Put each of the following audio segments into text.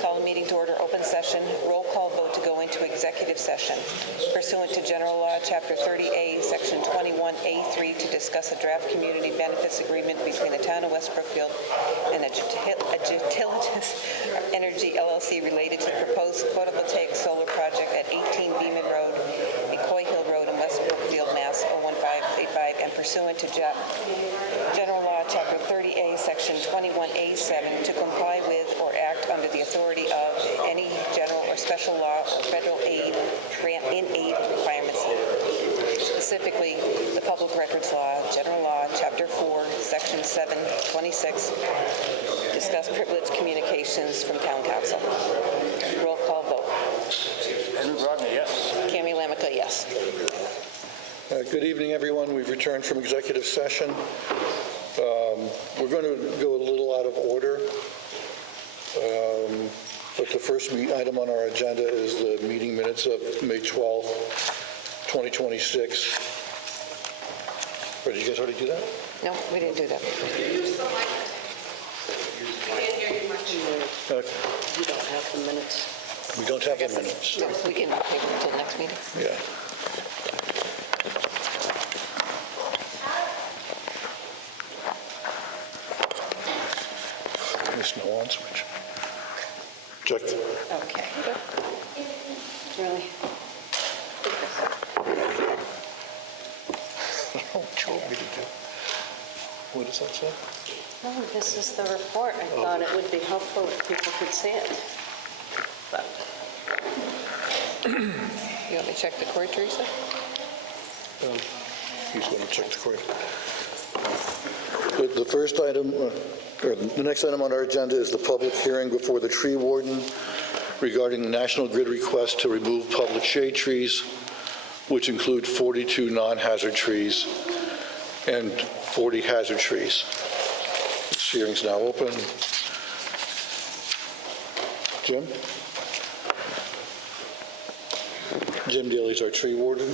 Call the meeting to order, open session, roll call vote to go into executive session pursuant to General Law, Chapter 30A, Section 21A3, to discuss a draft community benefits agreement between the town of West Brookfield and a Utilitas Energy LLC related to the proposed photovoltaic solar project at 18 Beeman Road, Coy Hill Road in West Brookfield, Mass. 01585, and pursuant to General Law, Chapter 30A, Section 21A7, to comply with or act under the authority of any general or special law or federal aid, grant in aid requirements, specifically the Public Records Law, General Law, Chapter 4, Section 726, discuss privileged communications from Town Council. Roll call vote. Andrew Rodney, yes. Cami Lamica, yes. Good evening, everyone. We've returned from executive session. We're going to go a little out of order, but the first item on our agenda is the meeting minutes of May 12th, 2026. Or did you guys already do that? No, we didn't do that. Use the mic. I can't hear you much. Okay. You don't have the minutes. We don't have the minutes. No, we can take it until the next meeting. Yeah. There's no on switch. Check. Okay. Really? Oh, Joe, what did you do? What does that say? No, this is the report. I thought it would be helpful if people could see it. But You want me to check the cord, Teresa? He's going to check the cord. The first item, or the next item on our agenda is the public hearing before the tree warden regarding the National Grid request to remove public shade trees, which include 42 non-hazard trees and 40 hazard trees. This hearing's now open. Jim? Jim Daly's our tree warden.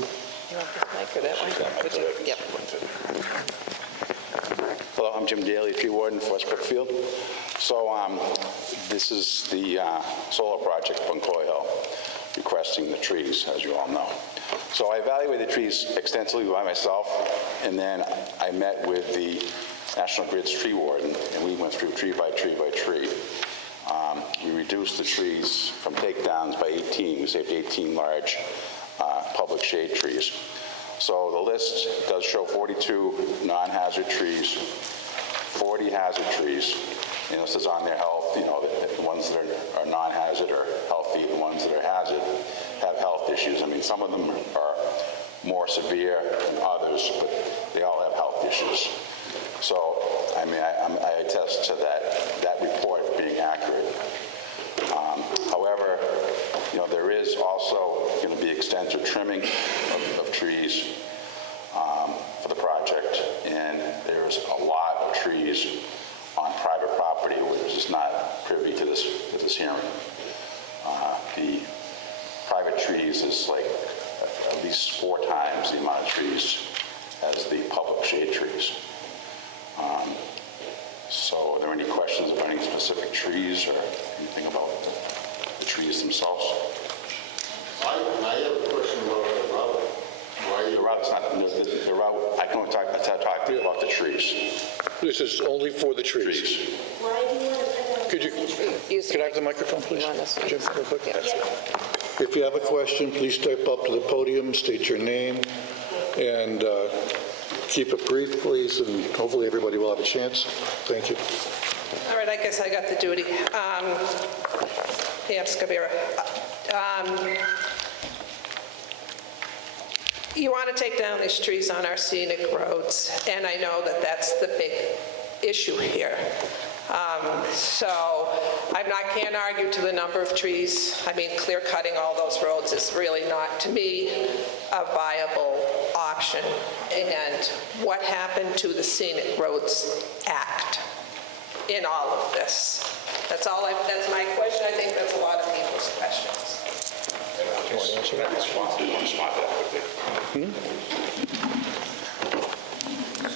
You want this mic or that one? Yep. Hello, I'm Jim Daly, tree warden for West Brookfield. So this is the solar project on Coy Hill, requesting the trees, as you all know. So I evaluated the trees extensively by myself, and then I met with the National Grid's tree warden, and we went through tree by tree by tree. We reduced the trees from takedowns by 18. We saved 18 large public shade trees. So the list does show 42 non-hazard trees, 40 hazard trees, and this is on their health. You know, the ones that are non-hazard are healthy, the ones that are hazard have health issues. I mean, some of them are more severe than others, but they all have health issues. So, I mean, I attest to that report being accurate. However, you know, there is also going to be extensive trimming of trees for the project, and there's a lot of trees on private property which is not privy to this hearing. The private trees is like at least 4 times the amount of trees as the public shade trees. So are there any questions about any specific trees or anything about the trees themselves? I have a question about the route. The route's not, the route, I can only talk to you about the trees. This is only for the trees. why do you want to put that? Could I have the microphone, please? You want this one? Jim, real quick? Yeah. If you have a question, please step up to the podium, state your name, and keep it brief, please, and hopefully everybody will have a chance. Thank you. All right, I guess I got the duty. Pam Scavera. You want to take down these trees on our scenic roads, and I know that that's the big issue here. So I can't argue to the number of trees. I mean, clear cutting all those roads is really not, to me, a viable option. And what happened to the Scenic Roads Act in all of this? That's my question. I think that's a lot of people's questions. You want to answer that? Respond to that quickly.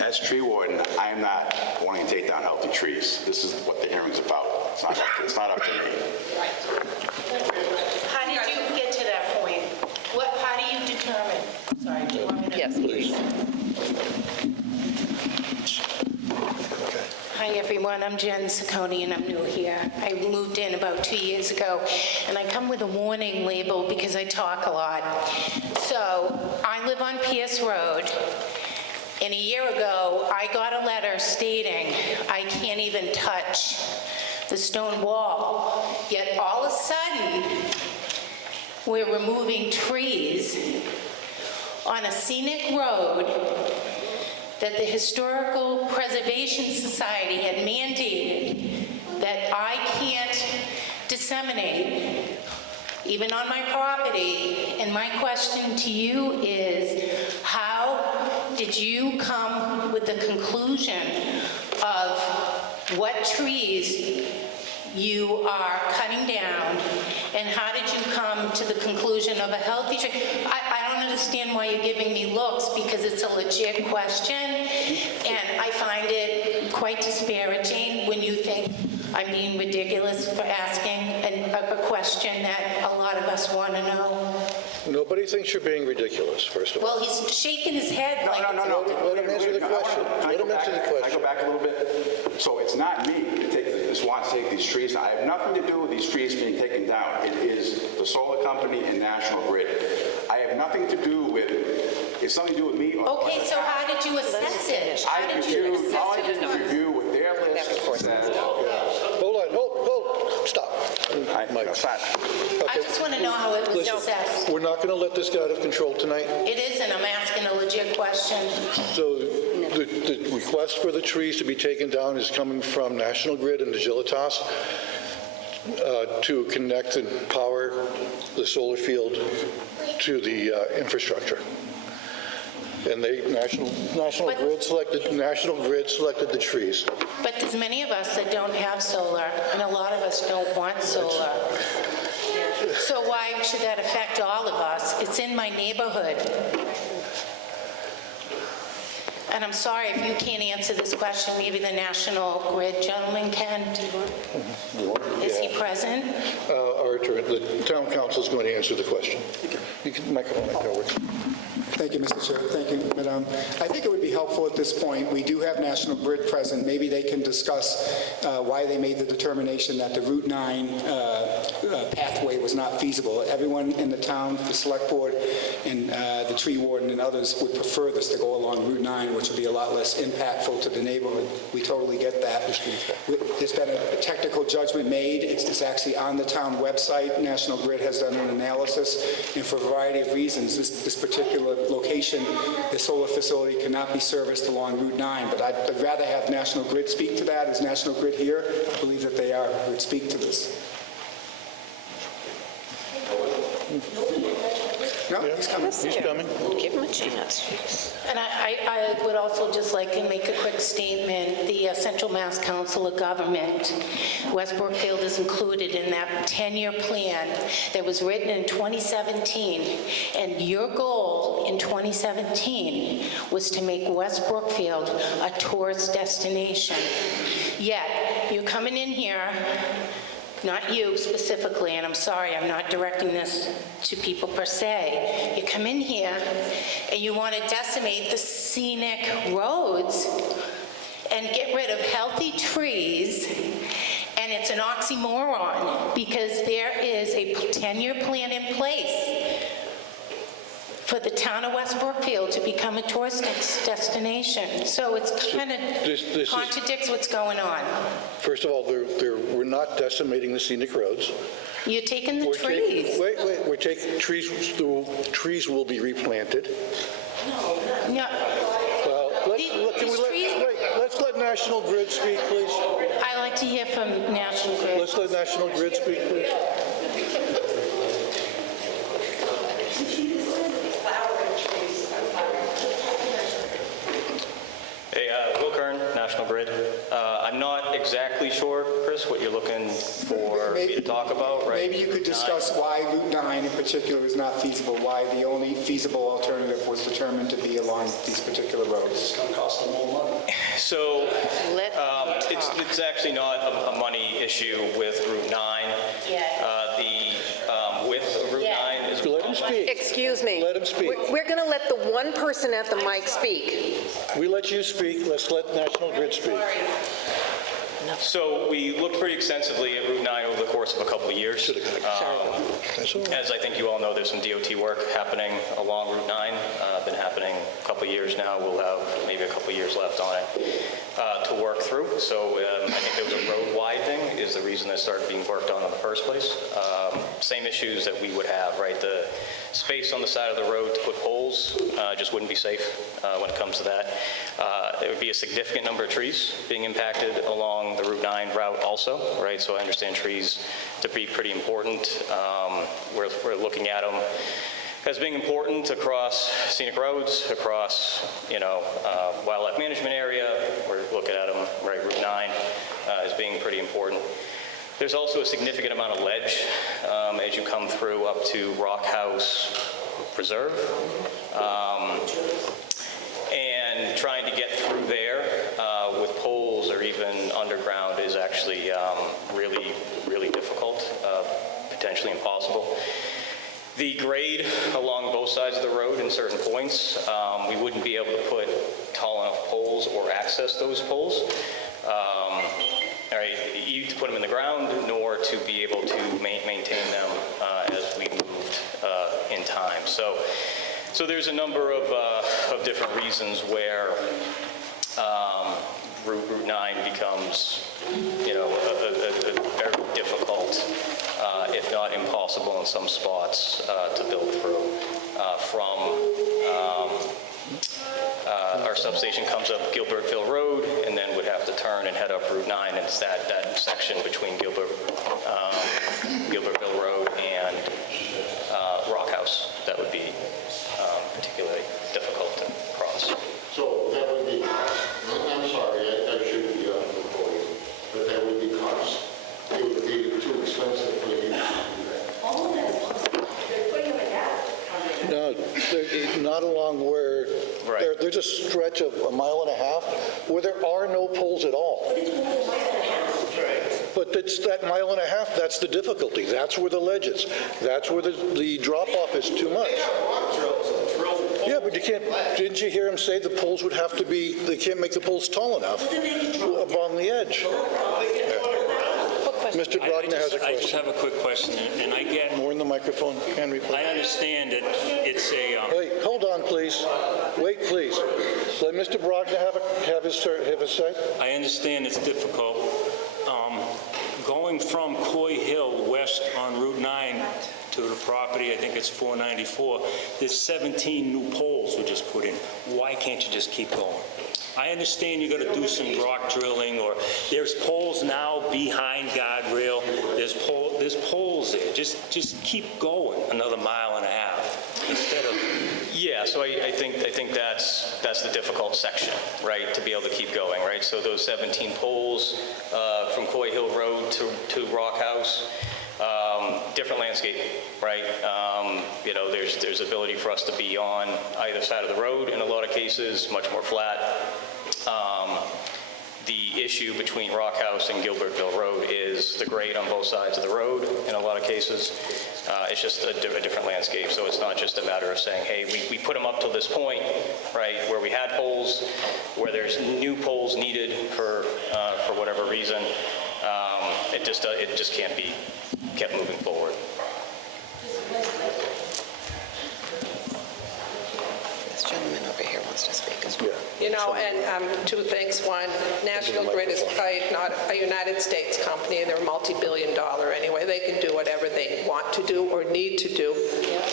As tree warden, I am not wanting to take down healthy trees. This is what the hearing's about. It's not up to me. How did you get to that point? How do you determine? Sorry, do you want me to? Yes, please. Hi, everyone. I'm Jen Saccone, and I'm new here. I moved in about 2 years ago, and I come with a warning label because I talk a lot. So I live on Pierce Road, and a year ago, I got a letter stating I can't even touch the stone wall. Yet all of a sudden, we're removing trees on a scenic road that the Historical Preservation Society had mandated that I can't disseminate, even on my property. And my question to you is, how did you come with the conclusion of what trees you are cutting down, and how did you come to the conclusion of a healthy tree? I don't understand why you're giving me looks, because it's a legit question, and I find it quite disparaging when you think I'm being ridiculous for asking a question that a lot of us want to know. Nobody thinks you're being ridiculous, first of all. Well, he's shaking his head like... No. Let him answer the question. Let him answer the Can I go question. back a little bit? So it's not me that wants to take these trees down. I have nothing to do with these trees being taken down. It is the solar company and National Grid. I have nothing to do with, it's something to do with me or... Okay, so how did you assess it? I reviewed, all I did was review what their list says. Hold, stop. Mike. It's not. I just want to know how it was Listen, assessed. we're not going to let this get out of control tonight. It isn't, I'm asking a legit question. So the request for the trees to be taken down is coming from National Grid and Agilitas to connect and power the solar field to the infrastructure. And National Grid selected the trees. But there's many of us that don't have solar, and a lot of us don't want solar. So why should that affect all of us? It's in my neighborhood. And I'm sorry if you can't answer this question, maybe the National Grid gentleman can. Is he present? The town council is going to answer the question. You can microphone that works. Thank you, Mr. Chair. Thank you, Madam. I think it would be helpful at this point, we do have National Grid present. Maybe they can discuss why they made the determination that the Route 9 pathway was not feasible. Everyone in the town, the Select Board, and the tree warden and others would prefer this to go along Route 9, which would be a lot less impactful to the neighborhood. We totally get that. There's been a technical judgment made. It's actually on the town website. National Grid has done an analysis, and for a variety of reasons, this particular location, the solar facility cannot be serviced along Route 9. But I'd rather have National Grid speak to that. Is National Grid here? I believe that they are. Would speak to this. No, he's coming. He's coming. Give him a chance. And I would also just like to make a quick statement. The Central Mass Council of Government, West Brookfield is included in that 10-year plan that was written in 2017. And your goal in 2017 was to make West Brookfield a tourist destination. Yet, you're coming in here, not you specifically, and I'm sorry, I'm not directing this to people per se. You come in here and you want to decimate the scenic roads and get rid of healthy trees, and it's an oxymoron because there is a 10-year plan in place for the town of West Brookfield to become a tourist destination. So it's kind of contradicts what's going on. First of all, we're not decimating the scenic roads. You're taking the trees. Wait, we're taking trees will be replanted. No. Well, let's let National Grid speak, please. I like to hear from National Grid. Let's let National Grid speak, please. Hey, Will Kern, National Grid. I'm not exactly sure, Chris, Chris, what you're looking for me to talk about, right? Maybe you could discuss why Route 9 in particular is not feasible, why the only feasible alternative was determined to be along these particular roads. It's going to cost them more money. So Let them talk. it's actually not a money issue with Route 9. Yeah. The width of Route 9 is... Let him speak. Excuse me. Let him speak. We're going to let the one person at the mic speak. We let you speak, let's let National Grid speak. So we looked pretty extensively at Route 9 over the course of a couple of years. That's all right. As I think you all know, there's some DOT work happening along Route 9. Been happening a couple of years now. We'll have maybe a couple of years left on it to work through. So I think there was a road widening is the reason that started being worked on in the first place. Same issues that we would have, right? The space on the side of the road to put poles just wouldn't be safe when it comes to that. There would be a significant number of trees being impacted along the Route 9 route also, right? So I understand trees to be pretty important. We're looking at them as being important across scenic roads, across, wildlife management area. We're looking at them, right, Route 9 as being pretty important. There's also a significant amount of ledge as you come through up to Rock House Preserve. And trying to get through there with poles or even underground is actually really, really difficult, potentially impossible. The grade along both sides of the road in certain points, we wouldn't be able to put tall enough poles or access those poles. To put them in the ground, nor to be able to maintain them as we moved in time. So there's a number of different reasons where Route 9 becomes, a very difficult, if not impossible in some spots, to build through. Our substation comes up Gilbertville Road and then would have to turn and head up Route 9. And it's that section between Gilbertville Road and Rock House that would be particularly difficult to cross. So that would be cost. I'm sorry, I shouldn't be on the podium, but that would be cost. It would be too expensive for you to do that. All of that is possible. They're putting them in that. No, not along where, Right. there's a stretch of a mile and a half where there are no poles at all. But it's only a mile and a half. But it's that mile and a half, that's the difficulty. That's where the ledge is. That's where the drop-off is too much. Yeah, but you can't, didn't you hear him say the poles would have to be, they can't make the poles tall enough along the edge? Mr. Brogna has a I just question. have a quick question, and I get, More in the microphone, Henry, please. I understand that it's a, Wait, hold on, please. Wait, please. Let Mr. Brogna have his say. I understand it's difficult. Going from Coy Hill west on Route 9 to the property, I think it's 494, there's 17 new poles were just put in. Why can't you just keep going? I understand you got to do some rock drilling, or there's poles now behind guardrail. There's poles there. Just keep going another mile and a half instead of. Yeah, so I think that's the difficult section, right, to be able to keep going, right? So those 17 poles from Coy Hill Road to Rock House, different landscape, right? There's ability for us to be on either side of the road in a lot of cases, much more flat. The issue between Rock House and Gilbertville Road is the grade on both sides of the road in a lot of cases. It's just a different landscape, so it's not just a matter of saying, hey, we put them up till this point, right, where we had poles, where there's new poles needed for whatever reason. It just can't be kept moving forward. This gentleman over here wants to speak as well. And two things. One, National Grid is not a United States company. They're multi-billion-dollar anyway. They can do whatever they want to do or need to do.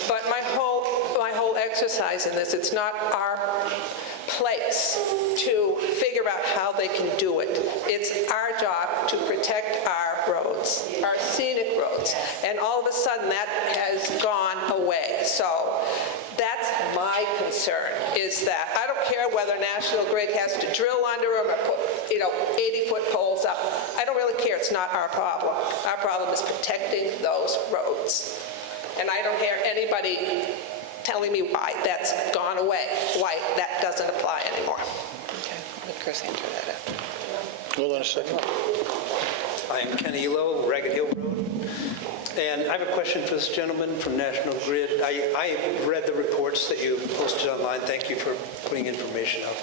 But my whole exercise in this, it's not our place to figure out how they can do it. It's our job to protect our roads, our scenic roads. And all of a sudden, that has gone away. So that's my concern, is that I don't care whether National Grid has to drill under them or put 80-foot poles up. I don't really care, it's not our problem. Our problem is protecting those roads. And I don't hear anybody telling me why that's gone away, why that doesn't apply anymore. Okay, let Chris answer that after. Hold on a second. I'm Kenny Elo, Ragged Hill Road. And I have a question for this gentleman from National Grid. I read the reports that you posted online. Thank you for putting information out.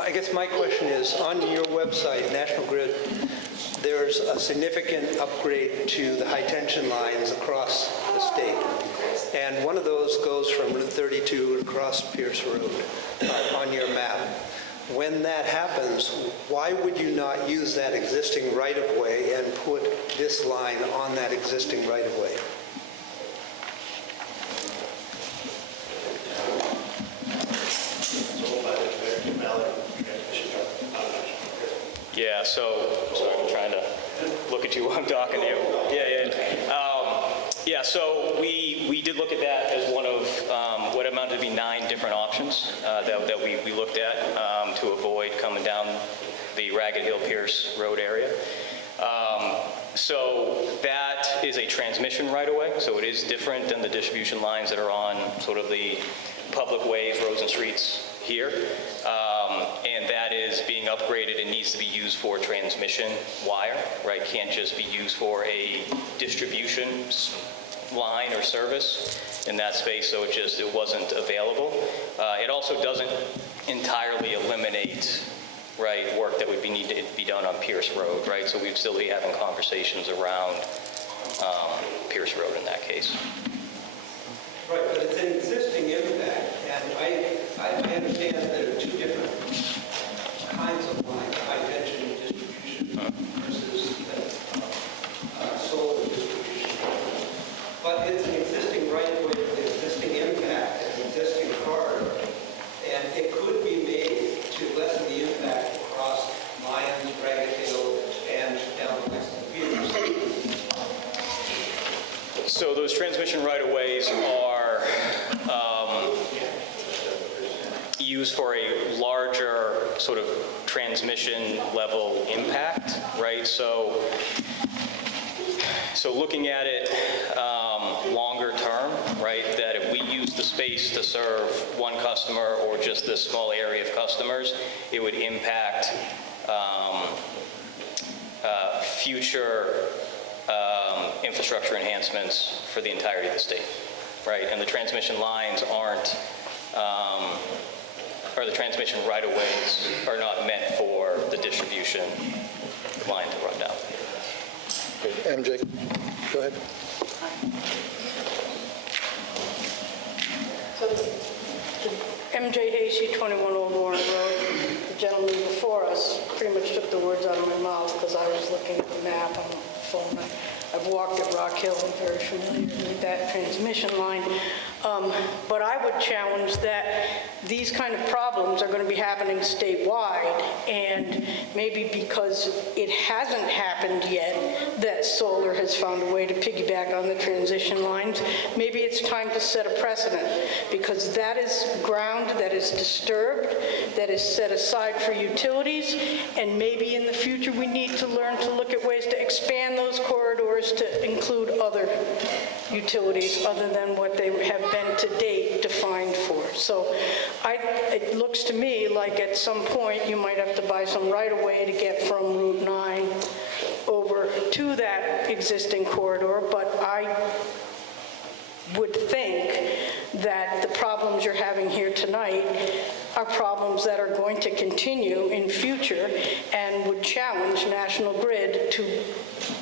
I guess my question is, on your website, National Grid, there's a significant upgrade to the high-tension lines across the state. And one of those goes from Route 32 across Pierce Road on your map. When that happens, why would you not use that existing right-of-way and put this line on that existing right-of-way? Yeah, so, sorry, I'm trying to look at you while I'm talking to you. Yeah, so we did look at that as one of what amounted to be 9 different options that we looked at to avoid coming down the Ragged Hill Pierce Road area. So that is a transmission right-of-way, so it is different than the distribution lines that are on sort of the public ways, roads and streets here. And that is being upgraded and needs to be used for transmission wire, right? Can't just be used for a distribution line or service in that space, so it wasn't available. It also doesn't entirely eliminate, right, work that would need to be done on Pierce Road, right? So we'd still be having conversations around Pierce Road in that case. Right, but it's an existing impact, and I understand that there are 2 different kinds of lines, high-tension distribution versus solar distribution. But it's an existing right-of-way with an existing impact, an existing corridor, and it could be made to lessen the impact across Lyons, Ragged Hill, and down west of Peters. So those transmission right-of-ways are used for a larger sort of transmission level impact, right? So looking at it longer term, right, that if we use the space to serve one customer or just this small area of customers, it would impact future infrastructure enhancements for the entirety of the state, right? And the transmission lines aren't, or the transmission right-of-ways are not meant for the distribution line to run down. MJ, go ahead. MJ Hasey, 21 Old Warren Road. The gentleman before us pretty much took the words out of my mouth because I was looking at the map on the phone. I've walked at Rock Hill. I'm very familiar with that transmission line. But I would challenge that these kind of problems are going to be happening statewide, and maybe because it hasn't happened yet that solar has found a way to piggyback on the transition lines, maybe it's time to set a precedent, because that is ground that is disturbed, that is set aside for utilities, and maybe in the future we need to learn to look at ways to expand those corridors to include other utilities other than what they have been to date defined for. So it looks to me like at some point you might have to buy some right-of-way to get from Route 9 over to that existing corridor, but I would think that the problems you're having here tonight are problems that are going to continue in future and would challenge National Grid to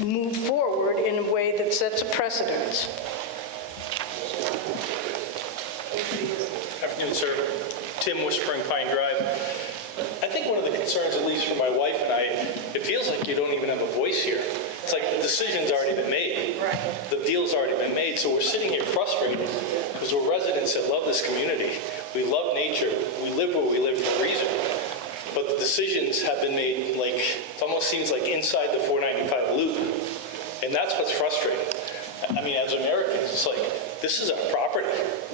move forward in a way that sets a precedent. Afternoon, sir. Tim, Whispering Pine Drive. I think one of the concerns, at least for my wife and I, it feels like you don't even have a voice here. It's like the decision's already been made. Right. The deal's already been made, so we're sitting here frustrated because we're residents that love this community. We love nature. We live where we live for a reason. But the decisions have been made, like, it almost seems like inside the 495 loop. And that's what's frustrating. I mean, as Americans, it's like, this is our property.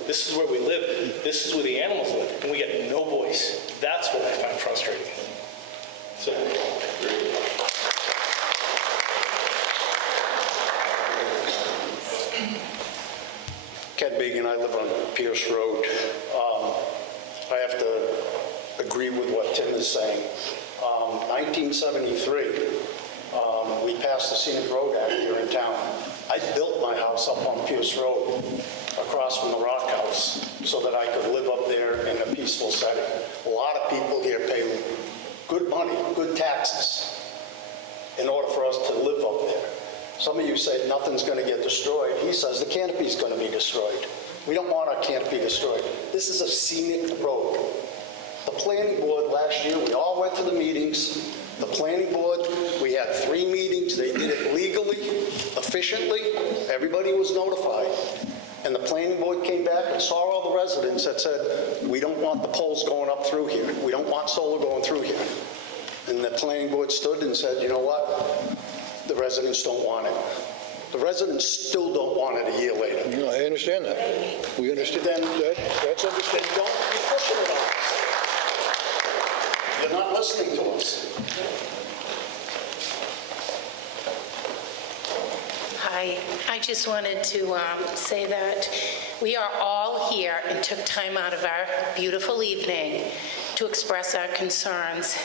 This is where we live. This is where the animals live. And we get no voice. That's what I find frustrating. Ken Began, I live on Pierce Road. I have to agree with what Tim is saying. 1973, we passed the Scenic Road Act here in town. I built my house up on Pierce Road, across from the Rock House, so that I could live up there in a peaceful setting. A lot of people here pay good money, good taxes, in order for us to live up there. Some of you say nothing's going to get destroyed. He says the canopy's going to be destroyed. We don't want our canopy destroyed. This is a scenic road. The planning board last year, we all went to the meetings. The planning board, we had 3 meetings. They did it legally, efficiently. Everybody was notified. And the planning board came back and saw all the residents that said, we don't want the poles going up through here. We don't want solar going through here. And the planning board stood and said, you know what? The residents don't want it. The residents still don't want it a year later. No, I understand that. We understand. Then That's understandable. don't be pushing it on us. You're not listening to us. Hi, I just wanted to say that we are all here and took time out of our beautiful evening to express our concerns.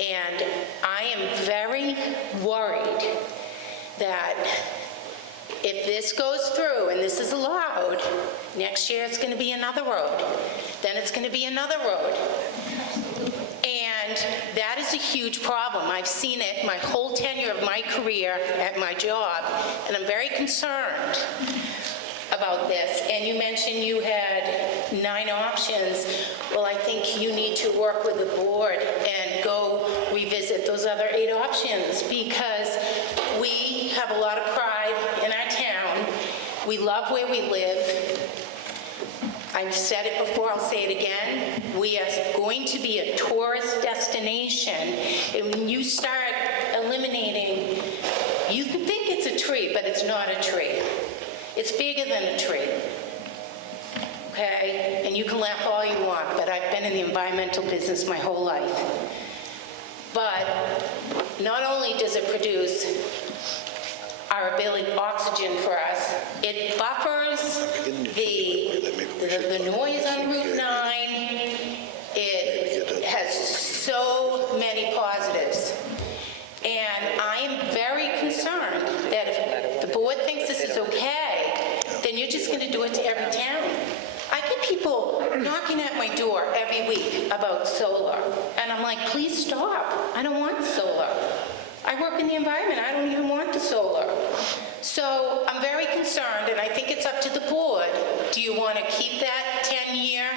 And I am very worried that if this goes through and this is allowed, next year it's going to be another road. Then it's going to be another road. And that is a huge problem. I've seen it my whole tenure of my career at my job, and I'm very concerned about this. And you mentioned you had 9 options. Well, I think you need to work with the board and go revisit those other 8 options, because we have a lot of pride in our town. We love where we live. I've said it before, I'll say it again. We are going to be a tourist destination. And when you start eliminating, you can think it's a tree, but it's not a tree. It's bigger than a tree. Okay? And you can laugh all you want, but I've been in the environmental business my whole life. But not only does it produce our ability, oxygen for us, it buffers the noise on Route 9. It has so many positives. And I am very concerned that if the board thinks this is okay, then you're just going to do it to every town. I get people knocking at my door every week about solar, and I'm like, please stop. I don't want solar. I work in the environment. I don't even want the solar. So I'm very concerned, and I think it's up to the board. Do you want to keep that 10-year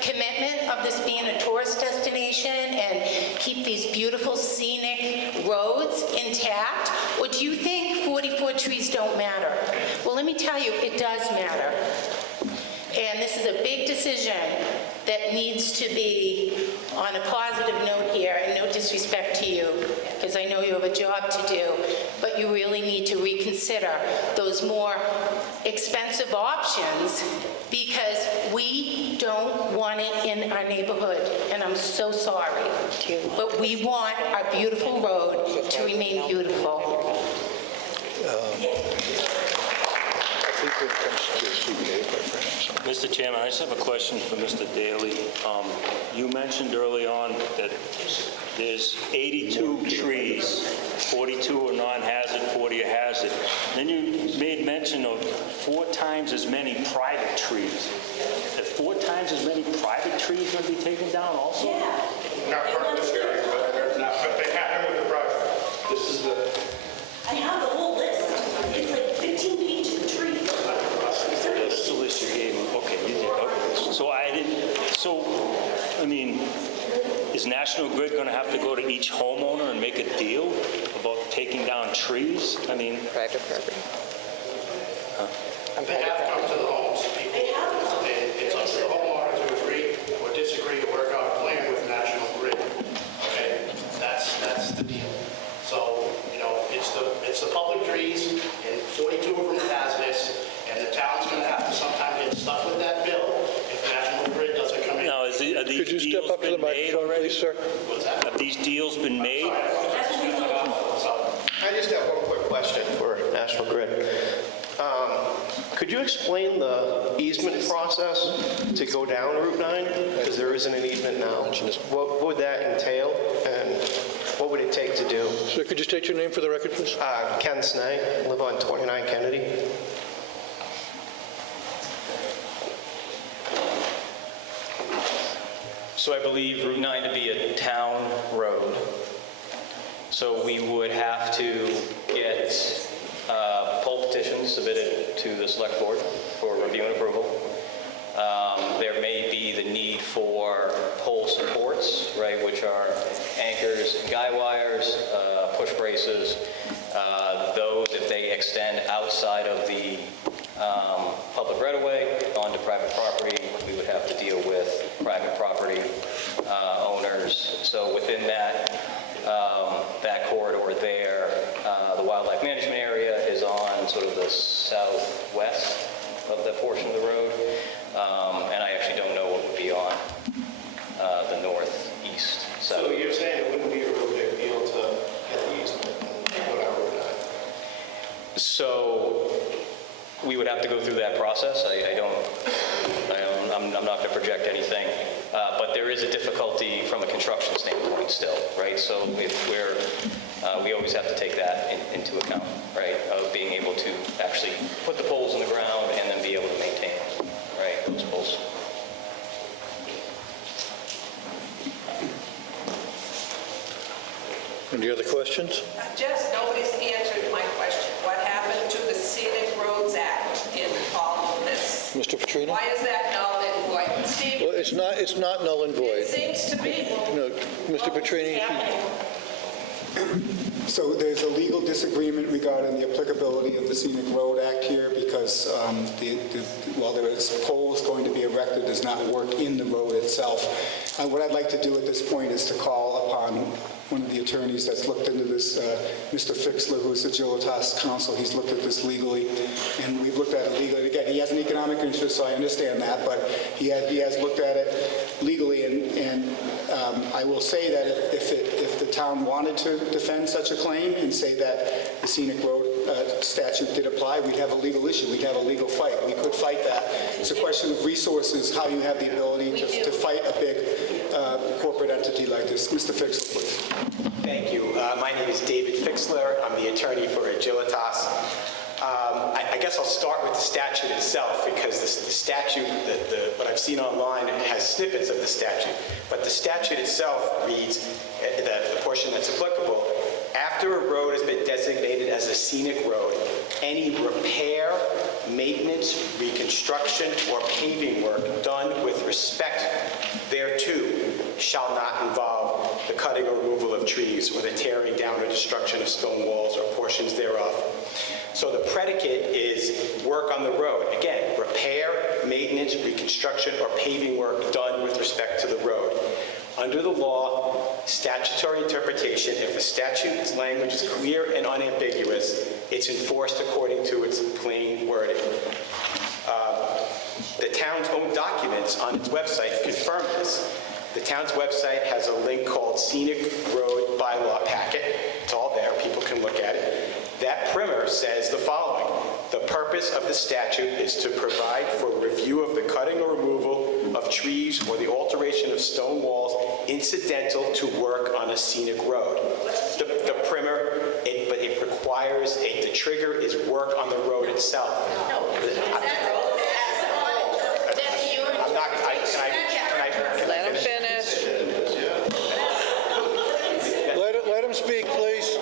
commitment of this being a tourist destination and keep these beautiful scenic roads intact? Or do you think 44 trees don't matter? Well, let me tell you, it does matter. And this is a big decision that needs to be on a positive note here, and no disrespect to you, because I know you have a job to do, but you really need to reconsider those more expensive options, because we don't want it in our neighborhood, and I'm so sorry. But we want our beautiful road to remain beautiful. Mr. Chairman, I just have a question for Mr. Daly. You mentioned early on that there's 82 trees, 42 are non-hazard, 40 are hazard. Then you made mention of 4 times as many private trees. Are 4 times as many private trees going to be taken down also? Yeah. Not part of this area, but they happen with the project. This is the... I have the whole list. It's like 15 pages of trees. That's the list you gave me. Okay, you did. Okay. So I didn't, I mean, is National Grid going to have to go to each homeowner and make a deal about taking down trees? I mean... Private property. They have come to the homes. They have. It's up to the homeowner to agree or disagree to work out a plan with National Grid. Okay? That's the deal. So, you know, it's the public trees, and 42 of them are hazardous, and the town's going to have to sometime get stuck with that bill if National Grid doesn't come in. Now, are Have these Could you step deals up to the been made microphone, already? please, sir? Have these deals been made? I just have one quick question for National Grid. Could you explain the easement process to go down Route 9? Because there isn't an easement now. What would that entail, and what would it take to do? Sir, could you state your name for the record, please? Ken Snag, live on 29 Kennedy. So I believe Route 9 to be a town road. So we would have to get poll petitions submitted to the select board for review and approval. There may be the need for pole supports, right, which are anchors, and guy wires, push braces. Those, if they extend outside of the public right-of-way onto private property, we would have to deal with private property owners. So within that corridor there, the wildlife management area is on sort of the southwest of that portion of the road. And I actually don't know what would be on the northeast side. So you're saying it wouldn't be a real big deal to get the easement and go down Route 9? So we would have to go through that process. I'm not going to project anything, but there is a difficulty from a construction standpoint still, right? So we always have to take that into account, right? Of being able to actually put the poles in the ground and then be able to maintain, right, those poles. Any other questions? Jess, nobody's answered my question. What happened to the Scenic Roads Act in all of this? Mr. Petrino? Why is that null and void? Steve, Well, it's not null and it void. seems to be. No, Mr. Petrini, if you- So there's a legal disagreement regarding the applicability of the Scenic Road Act here because while there is poles going to be erected, does not work in the road itself. What I'd like to do at this point is to call upon one of the attorneys that's looked into this, Mr. Fixler, who's the Agilitas counsel. He's looked at this legally, and we've looked at it legally. Again, he has an economic interest, so I understand that, but he has looked at it legally, and I will say that if the town wanted to defend such a claim and say that the scenic road statute did apply, we'd have a legal issue. We'd have a legal fight. We could fight that. It's a question of resources, how you have the ability to fight a big corporate entity like this. Mr. Fixler, please. Thank you. My name is David Fixler. I'm the attorney for Agilitas. I guess I'll start with the statute itself because the statute, what I've seen online, has snippets of the statute. But the statute itself reads, the portion that's applicable, after a road has been designated as a scenic road, any repair, maintenance, reconstruction, or paving work done with respect thereto shall not involve the cutting or removal of trees or the tearing down or destruction of stone walls or portions thereof. So the predicate is work on the road. Again, repair, maintenance, reconstruction, or paving work done with respect to the road. Under the law, statutory interpretation, if a statute's language is clear and unambiguous, it's enforced according to its plain wording. The town's own documents on its website confirm this. The town's website has a link called Scenic Road Bylaw Packet. It's all there. People can look at it. That primer says the following. The purpose of the statute is to provide for review of the cutting or removal of trees or the alteration of stone walls incidental to work on a scenic road. The primer, but it requires the trigger is work on the road itself. Let him finish. Let him speak, please.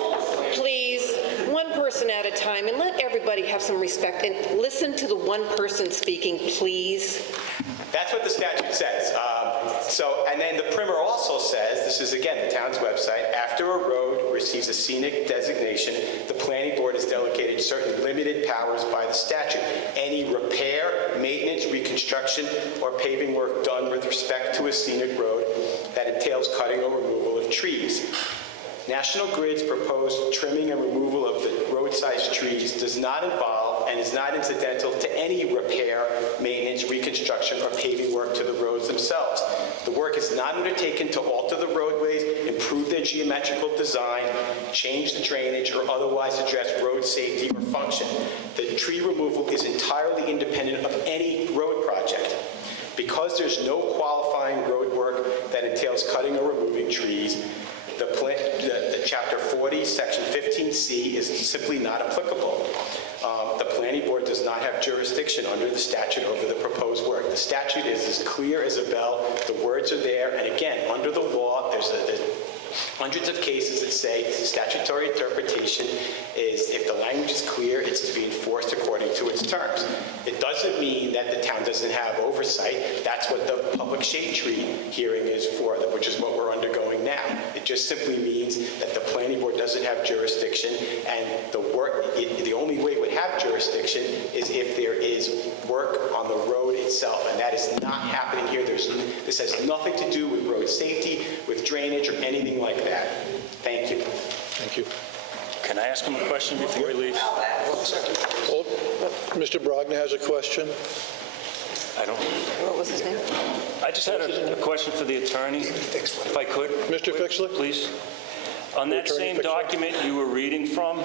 Please, one person at a time, and let everybody have some respect, and listen to the one person speaking, please. That's what the statute says. And then the primer also says, this is again the town's website, after a road receives a scenic designation, the planning board is delegated certain limited powers by the statute. Any repair, maintenance, reconstruction, or paving work done with respect to a scenic road that entails cutting or removal of trees. National Grid's proposed trimming and removal of the road road-sized trees does not involve and is not incidental to any repair, maintenance, reconstruction, or paving work to the roads themselves. The work is not undertaken to alter the roadways, improve their geometrical design, change the drainage, or otherwise address road safety or function. The tree removal is entirely independent of any road project. Because there's no qualifying road work that entails cutting or removing trees, the Chapter 40, Section 15C is simply not applicable. The planning board does not have jurisdiction under the statute over the proposed work. The statute is as clear as a bell. The words are there, and again, under the law, there's hundreds of cases that say statutory interpretation is, if the language is clear, it's to be enforced according to its terms. It doesn't mean that the town doesn't have oversight. That's what the public shade tree hearing is for, which is what we're undergoing now. It just simply means that the planning board doesn't have jurisdiction, and the only way it would have jurisdiction is if there is work on the road itself, and that is not happening here. This has nothing to do with road safety, with drainage, or anything like that. Thank you. Thank you. Can I ask him a question before he leaves? Well, Mr. Brogna has a question. I don't. What was his name? I just had a question for the attorney, if I could. Mr. Fixler? Please. On that same document you were reading from,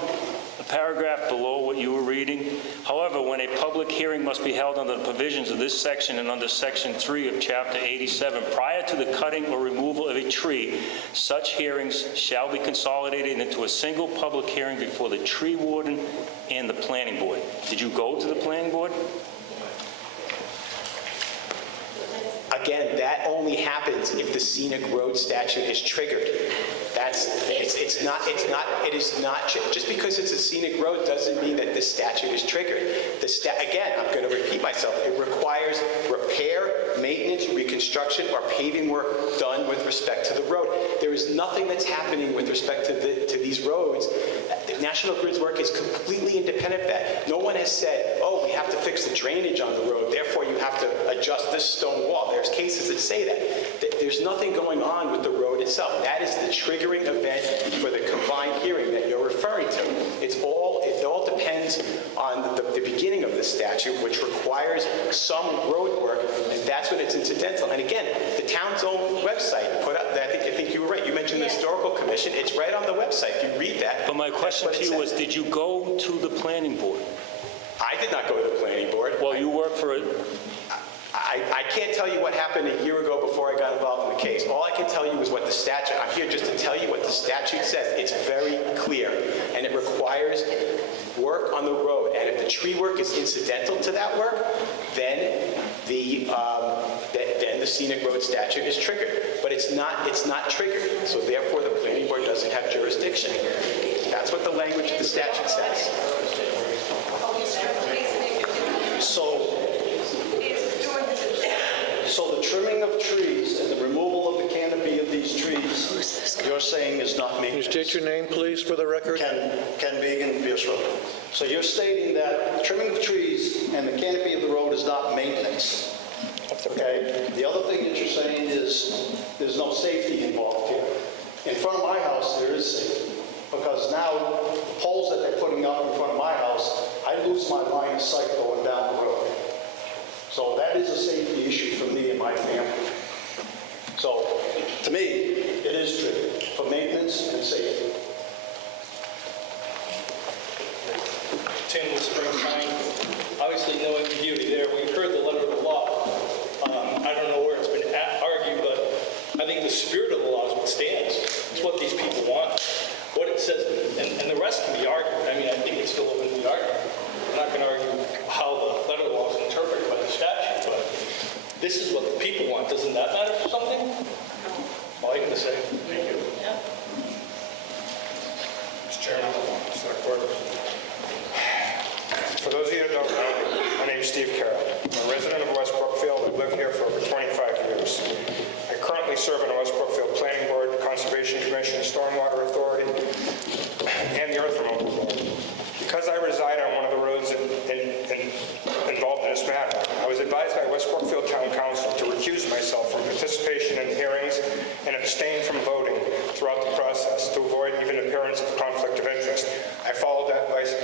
the paragraph below what you were reading, however, when a public hearing must be held under the provisions of this section and under Section 3 of Chapter 87, prior to the cutting or removal of a tree, such hearings shall be consolidated into a single public hearing before the tree warden and the planning board. Did you go to the planning board? Again, that only happens if the scenic road statute is triggered. It is not, just because it's a scenic road doesn't mean that this statute is triggered. Again, I'm going to repeat myself, it requires repair, maintenance, reconstruction, or paving work done with respect to the road. There is nothing that's happening with respect to these roads. National Grid's work is completely independent of that. No one has said, oh, we have to fix the drainage on the road, therefore you have to adjust this stone wall. There's cases that say that. There's nothing going on with the road itself. That is the triggering event for the combined hearing that you're referring to. It all depends on the beginning of the statute, which requires some road work, and that's when it's incidental. And again, the town's own website put up, I think you were right, you mentioned the Historical Commission, it's right on the website. If you read that. But my question to you was, did you go to the planning board? I did not go to the planning board. Well, you work for it. I can't tell you what happened a year ago before I got involved in the case. All I can tell you is what the statute, I'm here just to tell you what the statute says. It's very clear, and it requires work on the road. And if the tree work is incidental to that work, then the scenic road statute is triggered. But it's not triggered, so therefore the planning board doesn't have jurisdiction. That's what the language of the statute says. So the trimming of trees and the removal of the canopy of these trees, you're saying is not Can you maintenance? state your name, please, for the record? Ken Began, Pierce Road. So you're stating that trimming of trees and the canopy of the road is not maintenance, okay? The other thing that you're saying is there's no safety involved here. In front of my house, there is safety, because now the poles that they're putting up in front of my house, I lose my line of sight going down the road. So that is a safety issue for me and my family. So to me, it is true for maintenance and safety. Tim with Spring Pine. Obviously, no ambiguity there. We've heard the letter of the law. I don't know where it's been argued, but I think the spirit of the law is what stands. It's what these people want. What it says, and the rest can be argued. I mean, I think it's still open to be argued. I'm not going to argue how the letter of the law is interpreted by the statute, but this is what the people want. Doesn't that matter for something? All I can say. Thank you. Mr. Chairman, Select Board. For those of you who don't know me, my name is Steve Carroll. I'm a resident of West Brookfield. I've lived here for over 25 years. I currently serve on the West Brookfield Planning Board, Conservation Commission, Stormwater Authority, and the Earth Removal Board. Because I reside on one of the roads involved in this matter, I was advised by West Brookfield Town Council to recuse myself from participation in hearings and abstain from voting throughout the process to avoid even appearance of conflict of interest. I followed that advice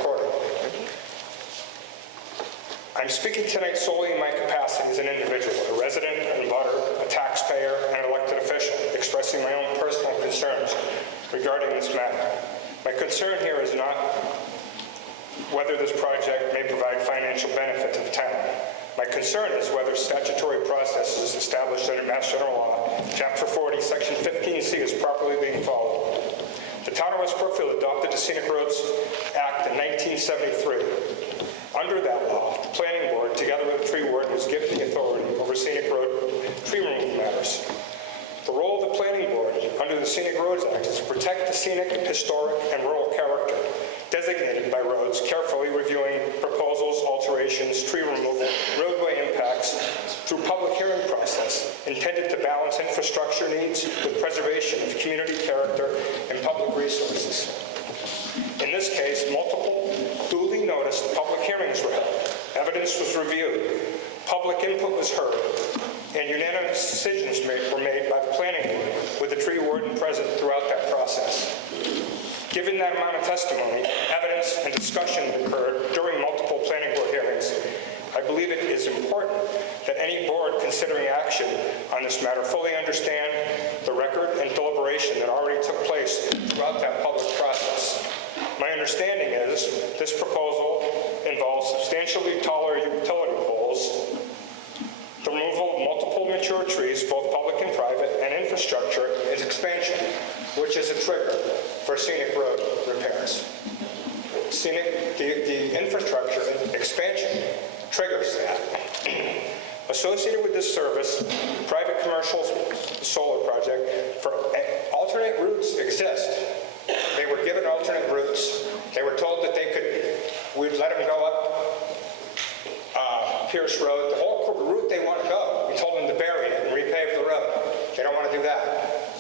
I'm speaking tonight solely in my capacity as an individual, a resident, a voter, a taxpayer, and an elected official, expressing my own personal concerns regarding this matter. My concern here is not whether this project may provide financial benefit to the town. My concern is whether statutory processes established under Mass General Law, Chapter 40, Section 15C is properly being followed. The town of West Brookfield adopted the Scenic Roads Act in 1973. Under that law, the planning board, together with the tree warden, was given the authority over scenic road tree removal matters. The role of the planning board under the Scenic Roads Act is to protect the scenic, historic, and rural character designated by roads, carefully reviewing proposals, alterations, tree removal, roadway impacts through public hearing process intended to balance infrastructure needs with preservation of community character and public resources. In this case, multiple duly noticed public hearings were held, evidence was reviewed, public input was heard, and unanimous decisions were made by the planning board with the tree warden present throughout that process. Given that amount of testimony, evidence, and discussion that occurred during multiple planning board hearings, I believe it is important that any board considering action on this matter fully understand the record and deliberation that already took place throughout that public process. My understanding is this proposal involves substantially taller utility poles, the removal of multiple mature trees, both public and private, and infrastructure is expansion, which is a trigger for scenic road repairs. The infrastructure expansion triggers that. Associated with this service, private commercial solar project, for alternate routes exist. They were given alternate routes. They were told that we'd let them go up Pierce Road, the whole route they want to go. We told them to bury it and repave the road. They don't want to do that.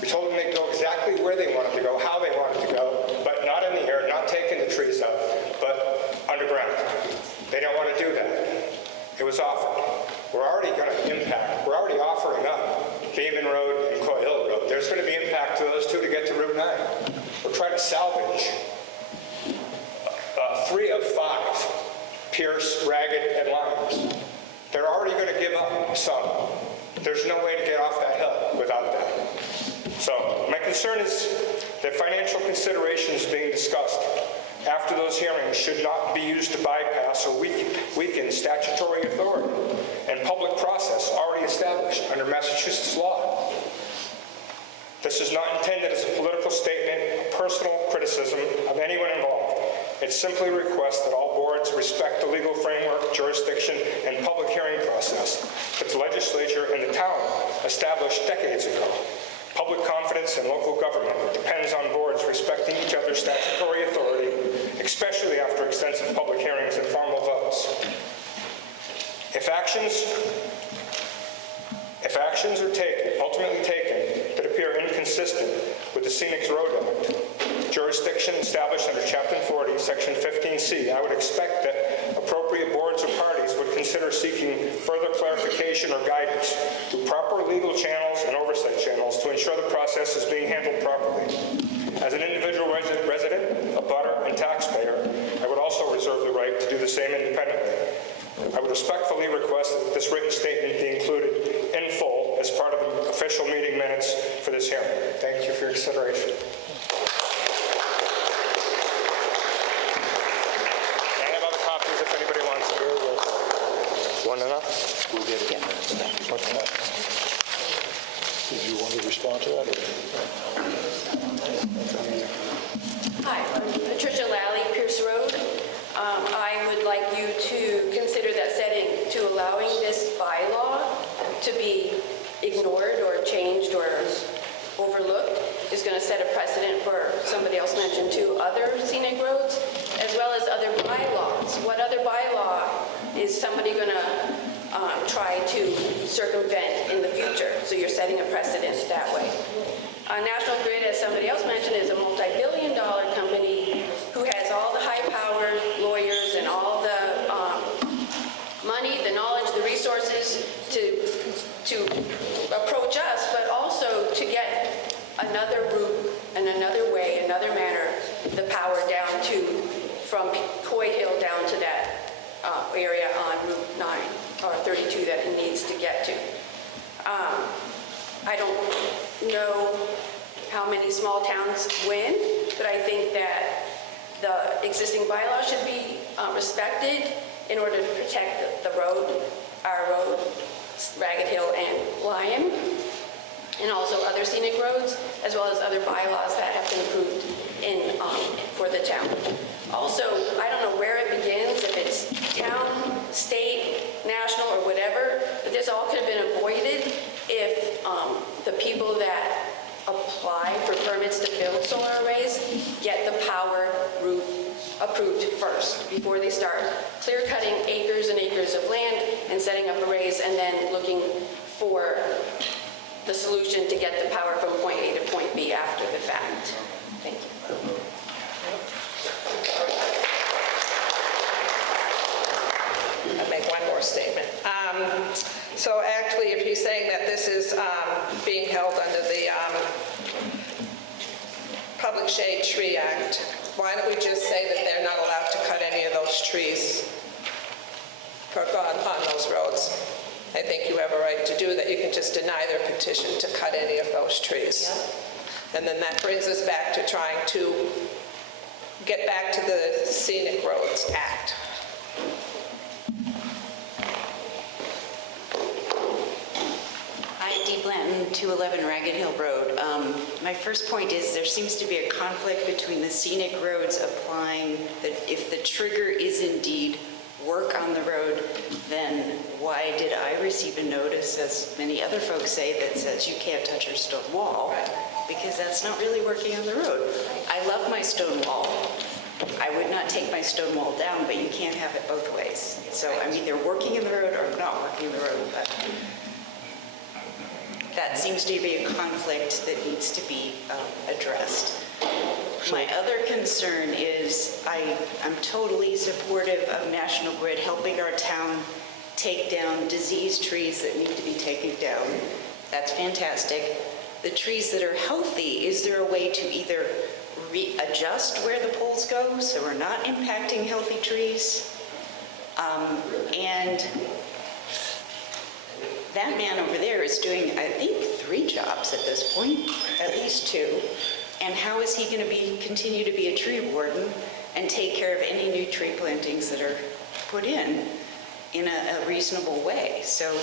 We told them they'd go exactly where they wanted to go, how they wanted to go, but not in the air, not taking the trees out, but underground. They don't want to do that. It was offered. We're already going to impact. We're already offering up Beaman Road and Coy Hill Road. There's going to be impact to those two to get to Route 9. We're trying to salvage 3 of 5. Pierce, Ragged, and Lyons. They're already going to give up some. There's no way to get off that hill without that. So my concern is that financial considerations being discussed after those hearings should not be used to bypass or weaken statutory authority and public process already established under Massachusetts law. This is not intended as a political statement or personal criticism of anyone involved. It simply requests that all boards respect the legal framework, jurisdiction, and public hearing process that the legislature and the town established decades ago. Public confidence in local government depends on boards respecting each other's statutory authority, especially after extensive public hearings and formal votes. If actions are ultimately taken that appear inconsistent with the Scenic Road Act, jurisdiction established under Chapter 40, Section 15C, I would expect that appropriate boards or parties would consider seeking further clarification or guidance through proper legal channels and oversight channels to ensure the process is being handled properly. As an individual resident, a butter, and taxpayer, I would also reserve the right to do the same independently. I would respectfully request that this written statement be included in full as part of the official meeting minutes for this hearing. Thank you for your consideration. I have other copies if anybody wants it. One enough? We'll get it again. Okay. Did you want to respond to that? Hi, I'm Patricia Lally, Pierce Road. I would like you to consider that setting to allowing this bylaw to be ignored or changed or overlooked is going to set a precedent for, somebody else mentioned, 2 other scenic roads, as well as other bylaws. What other bylaw is somebody going to try to circumvent in the future? So you're setting a precedent that way. National Grid, as somebody else mentioned, is a multi-billion-dollar company who has all the high-powered lawyers and all the money, the knowledge, the resources to approach us, but also to get another route and another way, another manner, the power down to, from Coy Hill down to that area statute. I don't know how many small towns win, but I think that the existing bylaw should be respected in order to protect the road, our road, Ragged Hill and Lyon, and also other scenic roads, as well as other bylaws that have been approved for the town. Also, I don't know where it begins, if it's town, state, national, or whatever, but this all could have been avoided if the people that apply for permits to build solar arrays get the power route approved first, before they start clear-cutting acres and acres of land and setting up arrays and then looking for the solution to get the power from point A to point B after the fact. Thank you. I'll make one more statement. So actually, if you're saying that this is being held under the Public Shade Tree Act, why don't we just say that they're not allowed to cut any of those trees on those roads? I think you have a right to do that. You can just deny their petition to cut any of those trees. And then that brings us back to trying to get back to the Scenic Roads Act. Hi, Dee Blanton, 211 Ragged Hill Road. My first point is there seems to be a conflict between the scenic roads applying that if the trigger is indeed work on the road, then why did I receive a notice, as many other folks say, that says you can't touch your stone wall? Because that's not really working on the road. I love my stone wall. I would not take my stone wall down, but you can't have it both ways. So I'm either working in the road or I'm not working in the road. But that seems to be a conflict that needs to be addressed. My other concern is I'm totally supportive of National Grid helping our town take down diseased trees that need to be taken down. That's fantastic. The trees that are healthy, is there a way to either readjust where the poles go so we're not impacting healthy trees? And that man over there is doing, I think, 3 jobs at this point, at least 2. And how is he going to continue to be a tree warden and take care of any new tree plantings that are put in a reasonable way? So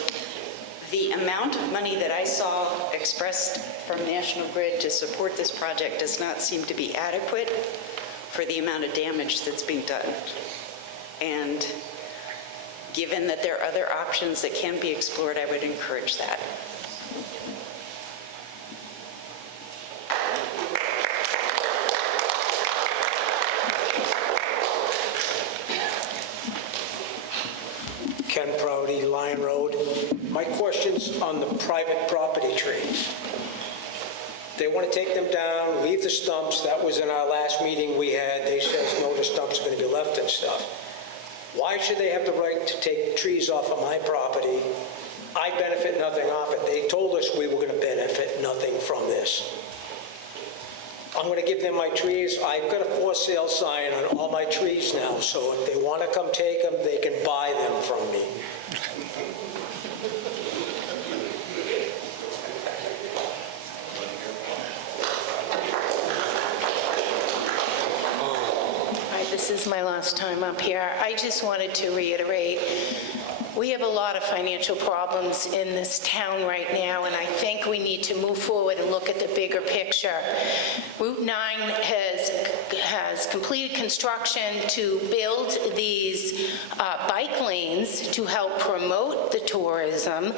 the amount of money that I saw expressed from National Grid to support this project does not seem to be adequate for the amount of damage that's being done. And given that there are other options that can be explored, I would encourage that. Ken Proudy, Lion Road. My question's on the private property trees. They want to take them down, leave the stumps. That was in our last meeting we had. They said, no, the stumps are going to be left and stuff. Why should they have the right to take trees off of my property? I benefit nothing off it. They told us we were going to benefit nothing from this. I'm going to give them my trees. I've got a for sale sign on all my trees now, so if they want to come take them, they can buy them from me. Hi, this is my last time up here. I just wanted to reiterate, we have a lot of financial problems in this town right now, and I think we need to move forward and look at the bigger picture. Route 9 has completed construction to build these bike lanes to help promote the tourism.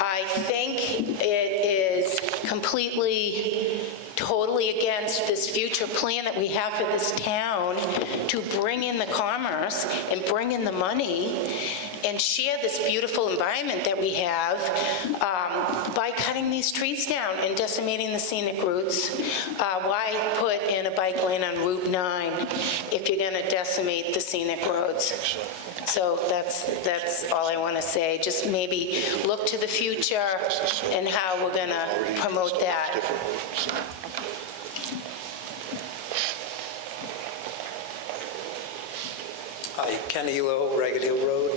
I think it is completely, totally against this future plan that we have for this town to bring in the commerce and bring in the money and share this beautiful environment that we have by cutting these trees down and decimating the scenic routes. Why put in a bike lane on Route 9 if you're going to decimate the scenic roads? So that's all I want to say. Just maybe look to the future and how we're going to promote that. Hi, Ken Elo, Ragged Hill Road.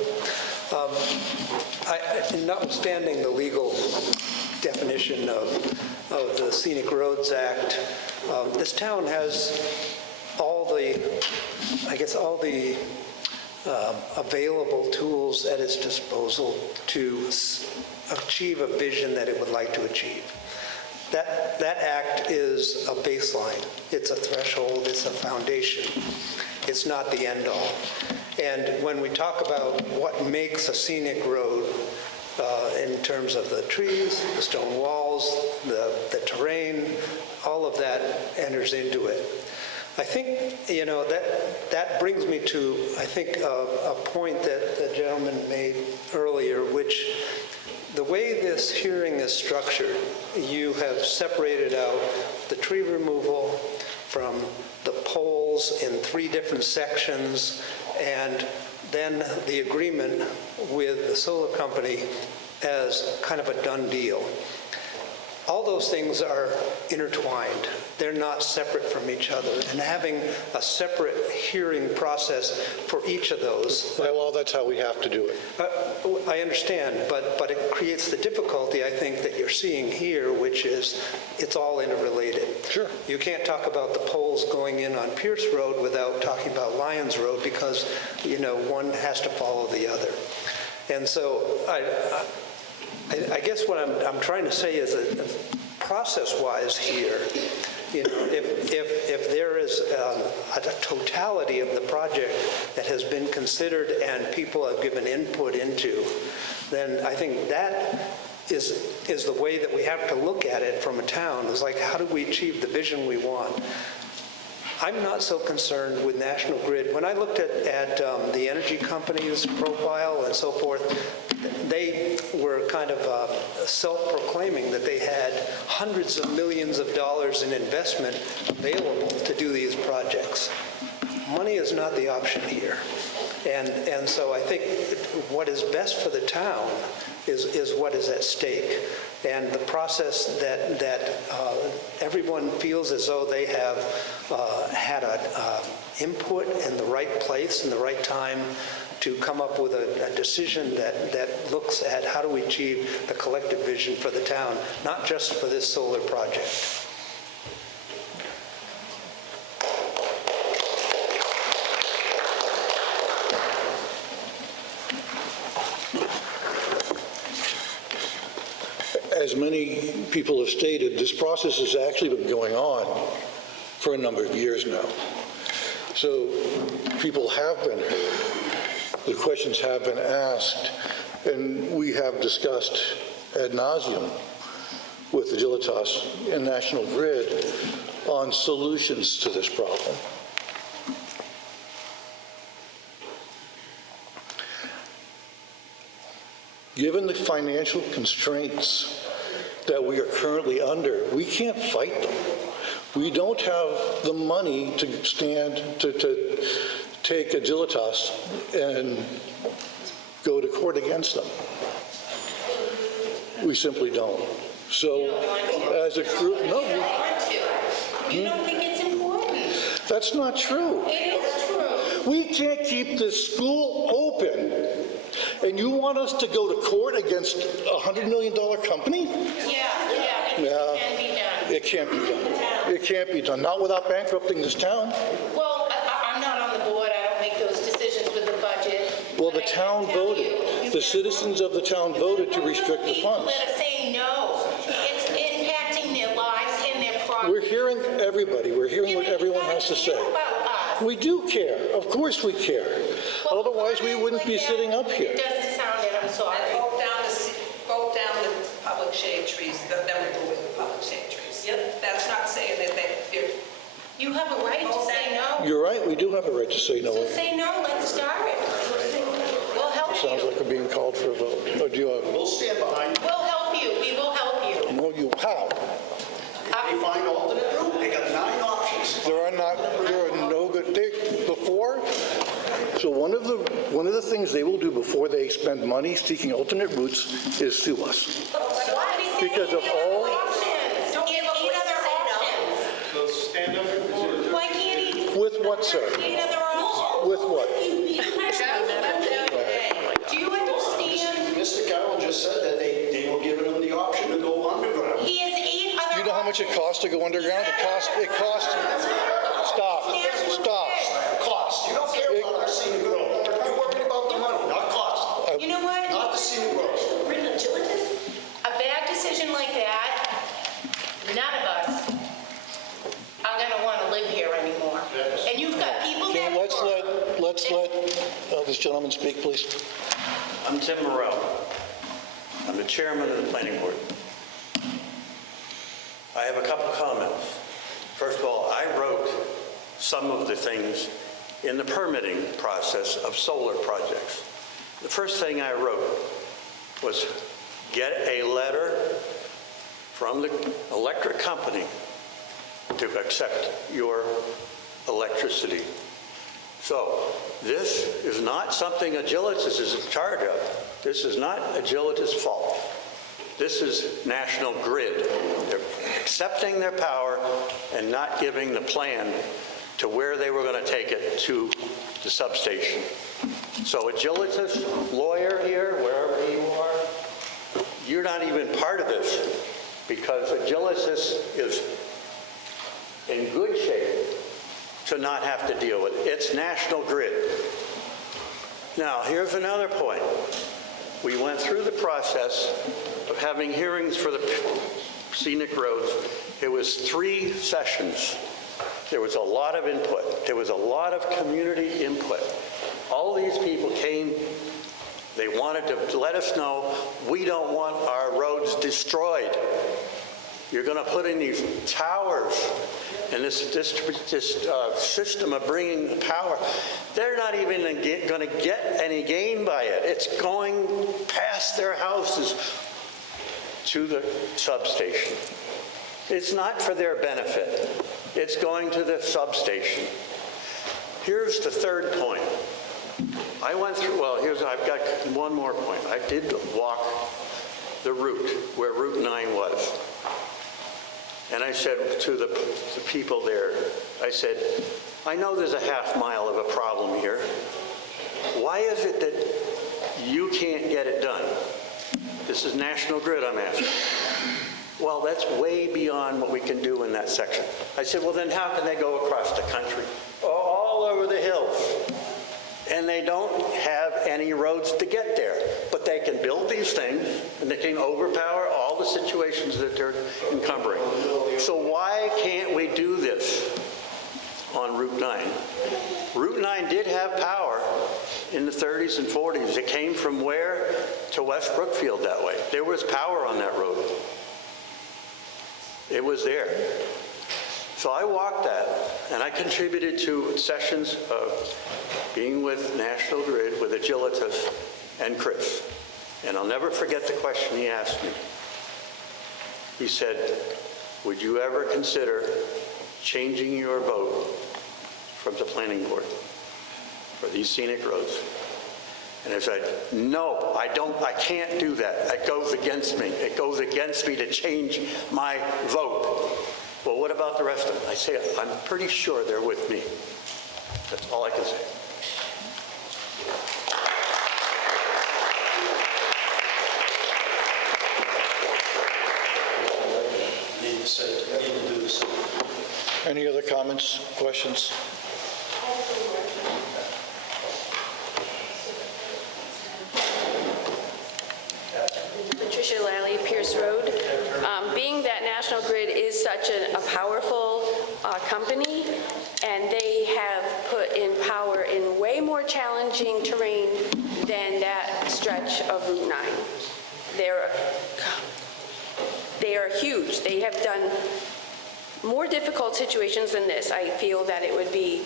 Notwithstanding the legal definition of the Scenic Roads Act, this town has all the available tools at its disposal to achieve a vision that it would like to achieve. That act is a baseline. It's a threshold. It's a foundation. It's not the end all. And when we talk about what makes a scenic road in terms of the trees, the stone walls, the terrain, all of that enters into it. I think, that brings me to, I think, a point that the gentleman made earlier, which the way this hearing is structured, you have separated out the tree removal from the poles in 3 different sections, and then the agreement with the solar company as kind of a done deal. All those things are intertwined. They're not separate from each other. And having a separate hearing process for each of those... Well, that's how we have to do it. I understand, but it creates the difficulty, I think, that you're seeing here, which is it's all interrelated. Sure. You can't talk about the poles going in on Pierce Road without talking about Lyons Road because, one has to follow the other. And so I guess what I'm trying to say is that process-wise here, if there is a totality of the project that has been considered and people have given input into, then I think that is the way that we have to look at it from a town, is like, how do we achieve the vision we want? I'm not so concerned with National Grid. When I looked at the energy company's profile and so forth, they were kind of self-proclaiming that they had hundreds of millions of dollars in investment available to do these projects. Money is not the option here. And so I think what is best for the town is what is at stake. And the process that everyone feels as though they have had an input in the right place and the right time to come up with a decision that looks at how do we achieve the collective vision for the town, not just for this solar project. As many people have stated, this process has actually been going on for a number of years now. So people have been heard, the questions have been asked, and we have discussed ad nauseum with Agilitas and National Grid on solutions to this problem. Given the financial constraints that we are currently under, we can't fight them. We don't have the money to stand to take Agilitas and go to court against them. We simply don't. So, as a group, no. You don't think it's important? That's not true. It is true. We can't keep this school open, and you want us to go to court against a $100 million company? It can't be done. It can't be done. Not without bankrupting this town. Well, I'm not on the board. I don't make those decisions with the budget. Well, the town voted. The citizens of the town voted to restrict the funds. That are saying no. It's impacting their lives and their property. We're hearing everybody. We're hearing what everyone has to say. We do care. Of course we care. Otherwise, we wouldn't be sitting up here. It doesn't sound it. I'm sorry. Vote down the public shade trees, then remove the public shade trees. Yep, that's not saying that you have a right to say no. You're right. We do have a right to say no. So say no. Let's start it. We'll help you. Sounds like we're being called for a vote. Or do you have? We'll stand behind you. We'll help you. We will help you. No, you how? They find alternate route. They got 9 options. There are no good before. So one of the things they will do before they spend money seeking alternate routes is sue us. Because of all. Stand up. Why can't he? With what, sir? With what? Do you understand? much it costs to go underground? It costs, stop. Cost. You don't care about our scenic road. You're worried about the money, not cost. You know what? Not the scenic road. A bad decision like that, none of us are gonna wanna live here anymore. And you've got people that Let's let this gentleman speak, please. I'm Tim Morrell. I'm the chairman of the planning board. I have a couple comments. First of all, I wrote some of the things in the permitting process of solar projects. The first thing I wrote was get a letter from the electric company to accept your electricity. So this is not something Agilitas is in charge of. This is not Agilitas' fault. This is National Grid. They're accepting their power and not giving the plan to where they were going to take it to the substation. So Agilitas, lawyer here, wherever you are, you're not even part of this because Agilitas is in good shape to not have to deal with it. It's National Grid. Now, here's another point. We went through the process of having hearings for the scenic roads. It was 3 sessions. There was a lot of input. There was a lot of community input. All these people came, they wanted to let us know, we don't want our roads destroyed. You're going to put in these towers and this system of bringing the power. They're not even going to get any gain by it. It's going past their houses to the substation. It's not for their benefit. It's going to the substation. Here's the third point. I went through, I've got one more point. I did walk the route where Route 9 was. And I said to the people there, I said, I know there's a half mile of a problem here. Why is it that you can't get it done? This is National Grid, I'm asking. Well, that's way beyond what we can do in that section. I said, well, then how can they go across the country? All over the hills. And they don't have any roads to get there. But they can build these things, and they can overpower all the situations that they're encumbering. So why can't we do this on Route 9? Route 9 did have power in the 30s and 40s. It came from where to West Brookfield that way. There was power on that road. It was there. So I walked that, and I contributed to sessions of being with National Grid, with Agilitas, and Chris. And I'll never forget the question he asked me. He said, would you ever consider changing your vote from the planning board for these scenic roads? And I said, no, I can't do that. It goes against me. It goes against me to change my vote. Well, what about the rest of them? I say, I'm pretty sure they're with me. That's all I can say. Need to do the same. Any other comments, questions? Patricia Lally, Pierce Road. Being that National Grid is such a powerful company, and they have put in power in way more challenging terrain than that stretch of Route 9. They are huge. They have done more difficult situations than this. I feel that it would be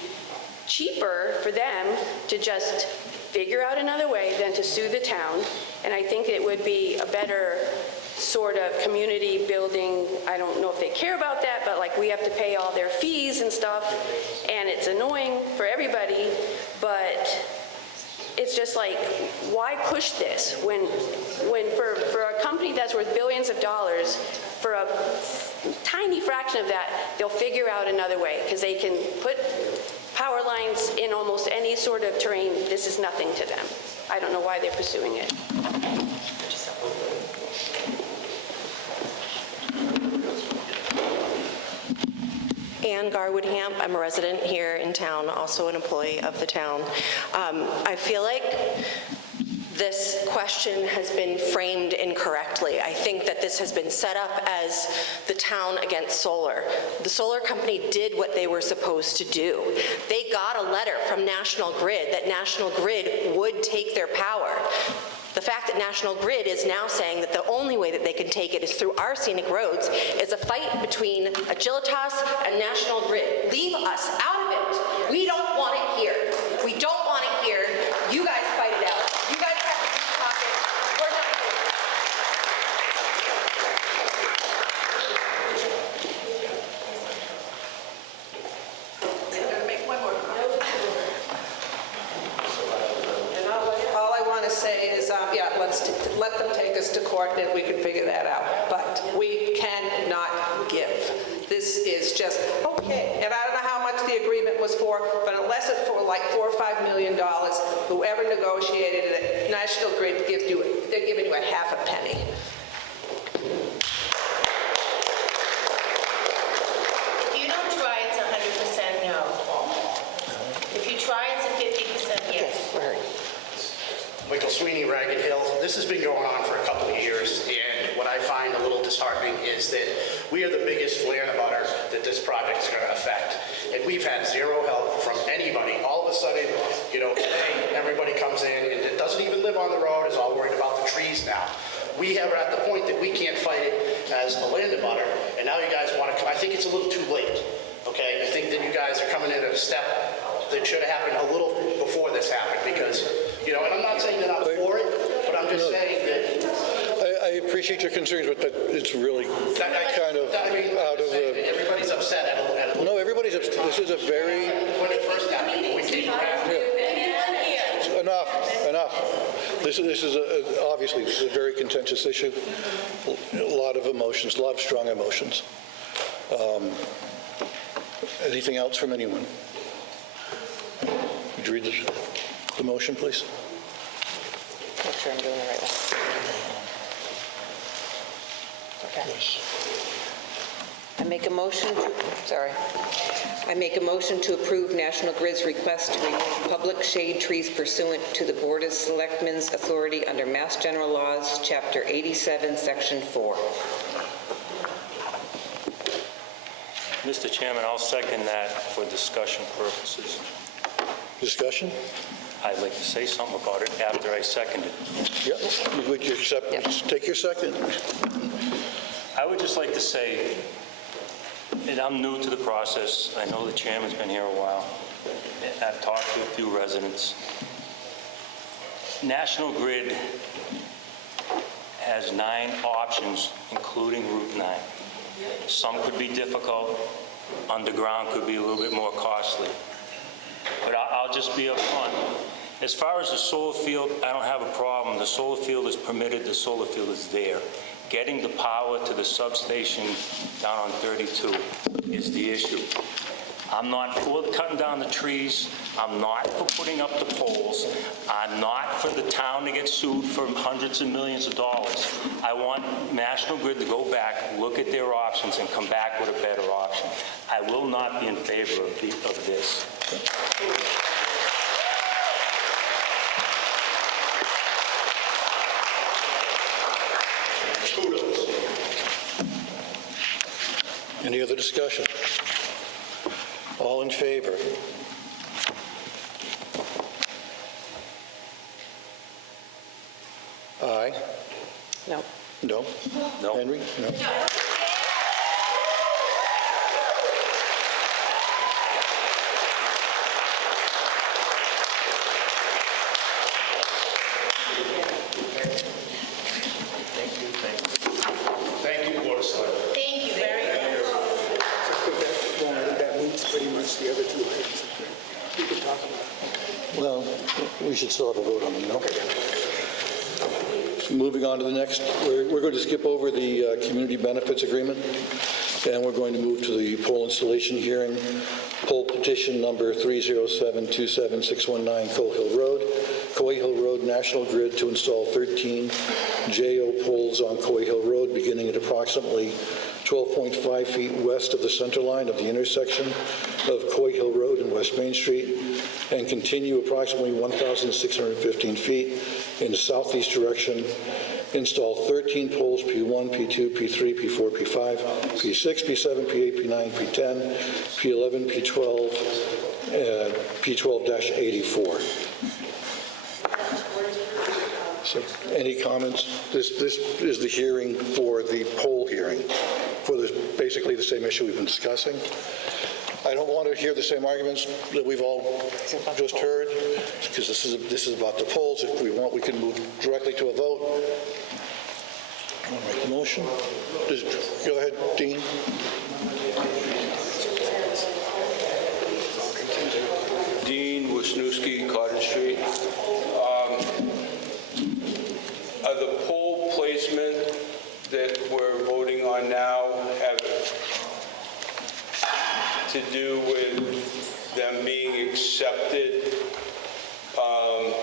cheaper for them to just figure out another way than to sue the town. And I think it would be a better sort of community building. I don't know if they care about that, but like we have to pay all their fees and stuff, and it's annoying for everybody, but it's just like, why push this when for a company that's worth billions of dollars, for a tiny fraction of that, they'll figure out another way because they can put power lines in almost any sort of terrain. This is nothing to them. I don't know why they're pursuing it. Ann Garwood-Hamp. I'm a resident here in town, also an employee of the town. I feel like this question has been framed incorrectly. I think that this has been set up as the town against solar. The solar company did what they were supposed to do. They got a letter from National Grid that National Grid would take their power. The fact that National Grid is now saying that the only way that they can take it is through our scenic roads is a fight between Agilitas and National Grid. Leave us out of it. We don't want it here. We don't want it here. You guys fight it out. You guys have to deep pockets. We're not doing it. They're going to make one more comment. And all I want to say is, yeah, let them take us to court and we can figure that out. But we cannot give. This is just, okay, and I don't know how much the agreement was for, but unless it's for like $4 or $5 million, whoever negotiated it, National Grid gives you, they're giving you a half a penny. If you don't try, it's 100% no. If you try, it's a 50% yes. Michael Sweeney, Ragged Hill. This has been going on for a couple of years, and what I find a little disheartening is that we are the biggest land abutter that this project is going to affect. And we've had zero help from anybody. All of a sudden, today everybody comes in and that doesn't even live on the road is all worried about the trees now. We are at the point that we can't fight it as a land abutter, and now you guys want to come. I think it's a little too late, okay? I think that you guys are coming in at a step that should have happened a little before this happened because, and I'm not saying that I'm for it, but I'm just saying that I appreciate your concerns, but it's really kind of out of the... Everybody's upset at a No, everybody's upset. This is a very... When it first happened, we came around. Enough. This is obviously this is a very contentious issue. A lot of emotions, a lot of strong emotions. Anything else from anyone? Would you read the motion, please? Make sure I'm doing the right one. Okay. I make a motion to approve National Grid's request to remove public shade trees pursuant to the Board of Selectmen's authority under Mass General Laws, Chapter 87, Section 4. Mr. Chairman, I'll second that for discussion purposes. Discussion? I'd like to say something about it after I second it. Yep. Would you accept? Take your second. I would just like to say, and I'm new to the process. I know the chairman's been here a while. I've talked to a few residents. National Grid has 9 options, including Route 9. Some could be difficult. Underground could be a little bit more costly. But I'll just be upfront. As far as the solar field, I don't have a problem. The solar field is permitted. The solar field is there. Getting the power to the substation down on 32 is the issue. I'm not for cutting down the trees. I'm not for putting up the poles. I'm not for the town to get sued for hundreds of millions of dollars. I want National Grid to go back, look at their options, and come back with a better option. I will not be in favor of this. Any other discussion? All in favor? Aye. No. No? No. Henry? No. Thank you, Board of Selectmen. Thank you very much. That meets pretty much the other 2 items. We could talk about it. Well, we should still have a vote on them, no? Moving on to the next, we're going to skip over the community benefits agreement, and we're going to move to the pole installation hearing. Pole petition number 307-27619 Coy Hill Road, National Grid to install 13 JO poles on Coy Hill Road beginning at approximately 12.5 feet west of the center line of the intersection of Coy Hill Road and West Main Street, and continue approximately 1,615 feet in the southeast direction. Install 13 poles, P1, P2, P3, P4, P5, P6, P7, P8, P9, P10, P11, P12, P12-84. So, any comments? This is the hearing for the poll hearing, for basically the same issue we've been discussing. I don't want to hear the same arguments that we've all just heard, because this is about the polls. If we want, we can move directly to a vote. I want to make the motion. Go ahead, Dean. Dean Wisniewski, Cottage Street. Are the poll placement that we're voting on now have to do with them being accepted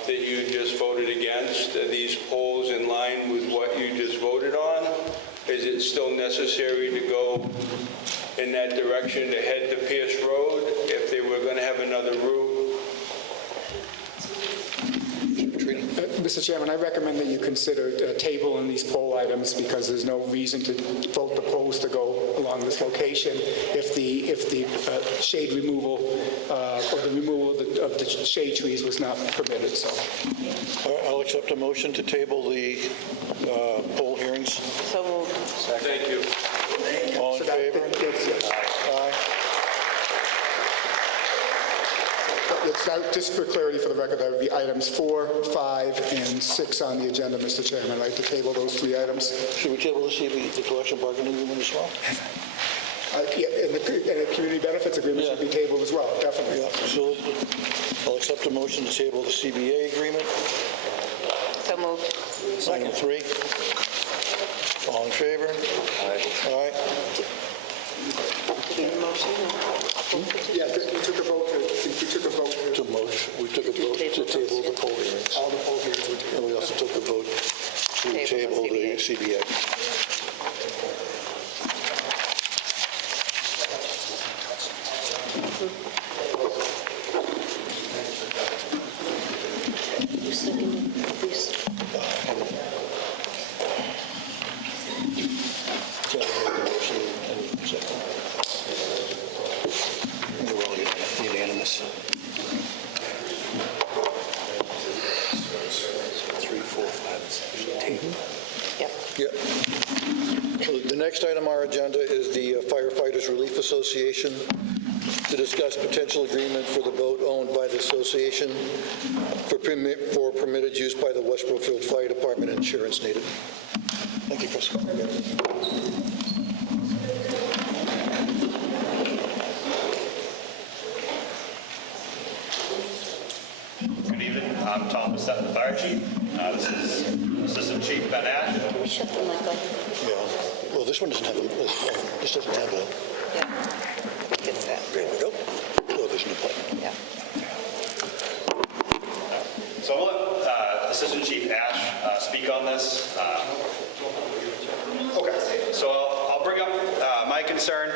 that you just voted against? Are these polls in line with what you just voted on? Is it still necessary to go in that direction to head to Pierce Road if they were going to have another route? Mr. Chairman, I recommend that you consider tabling these poll items because there's no reason to vote the polls to go along this location if the shade removal or the removal of the shade trees was not permitted. So I'll accept a motion to table the poll hearings. So moved. Thank you. All in favor? Aye. just for clarity for the record, that would be items 4, 5, and 6 on the agenda, Mr. Chairman. I'd like to table those 3 items. Should we table the collective bargaining agreement as well? Yeah, and the community benefits agreement should be tabled as well, definitely. Yeah, so I'll accept a motion to table the CBA agreement. So moved. Item 3. All in favor? Aye. Aye. Yes, we took a vote We took a vote to table the poll hearings. all the poll hearings were tabled. And we also took a vote to table the CBA. They were all unanimous. 3, 4, 5, 6. Yep. So the next item on our agenda is the Firefighters Relief Association to discuss potential agreement for the boat owned by the association for permitted use by the West Brookfield Fire Department and insurance needed. Thank you, Chris. Good evening. I'm Tom Bissett, the fire chief. This is Assistant Chief Ben Ash. Yeah. Well, this one doesn't have a, this doesn't have a, Get that. there we go. Oh, there's no button. Yeah. So I'll let Assistant Chief Ash speak on this. Okay, so I'll bring up my concern.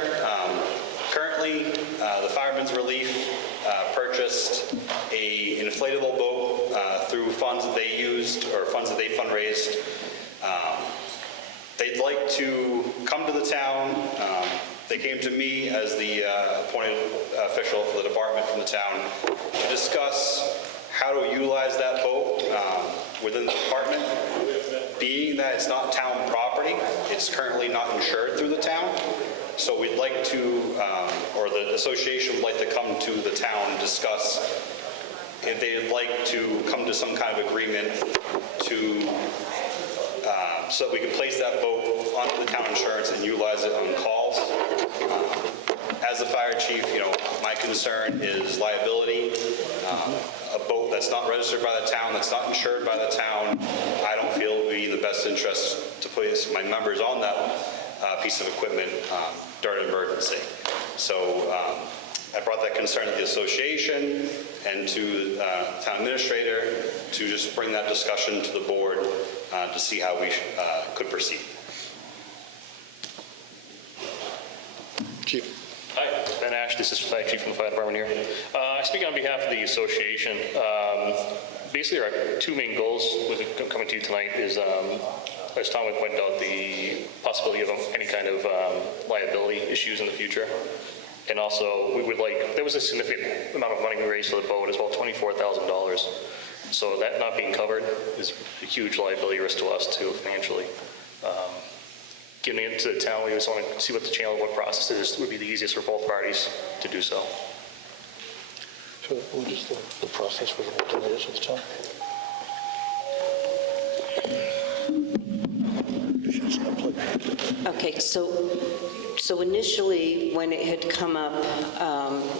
Currently, the Firemen's Relief purchased an inflatable boat through funds that they used or funds that they fundraised. They'd like to come to the town. They came to me as the appointed official for the department from the town to discuss how to utilize that boat within the department. Being that it's not town property, it's currently not insured through the town. So we'd like to, or the association would like to come to the town and discuss if they'd like to come to some kind of agreement to, so that we can place that boat onto the town insurance and utilize it on calls. As the fire chief, my concern is liability. A boat that's not registered by the town, that's not insured by the town, I don't feel it would be in the best interest to place my members on that piece of equipment during an emergency. So I brought that concern to the association and to the town administrator to just bring that discussion to the board to see how we could proceed. Chief. Hi, Ben Ash, this is Fire Chief from the Fire Department here. I speak on behalf of the association. Basically, our two main goals with coming to you tonight is, as Tom had pointed out, the possibility of any kind of liability issues in the future. And also, we would like, there was a significant amount of money we raised for the boat, as well, $24,000. So that not being covered is a huge liability risk to us, too, financially. Giving it to the town, we just want to see what the channel, what process is, would be the easiest for both parties to do so. So what is the process for the donation to the town? Okay, so initially, when it had come up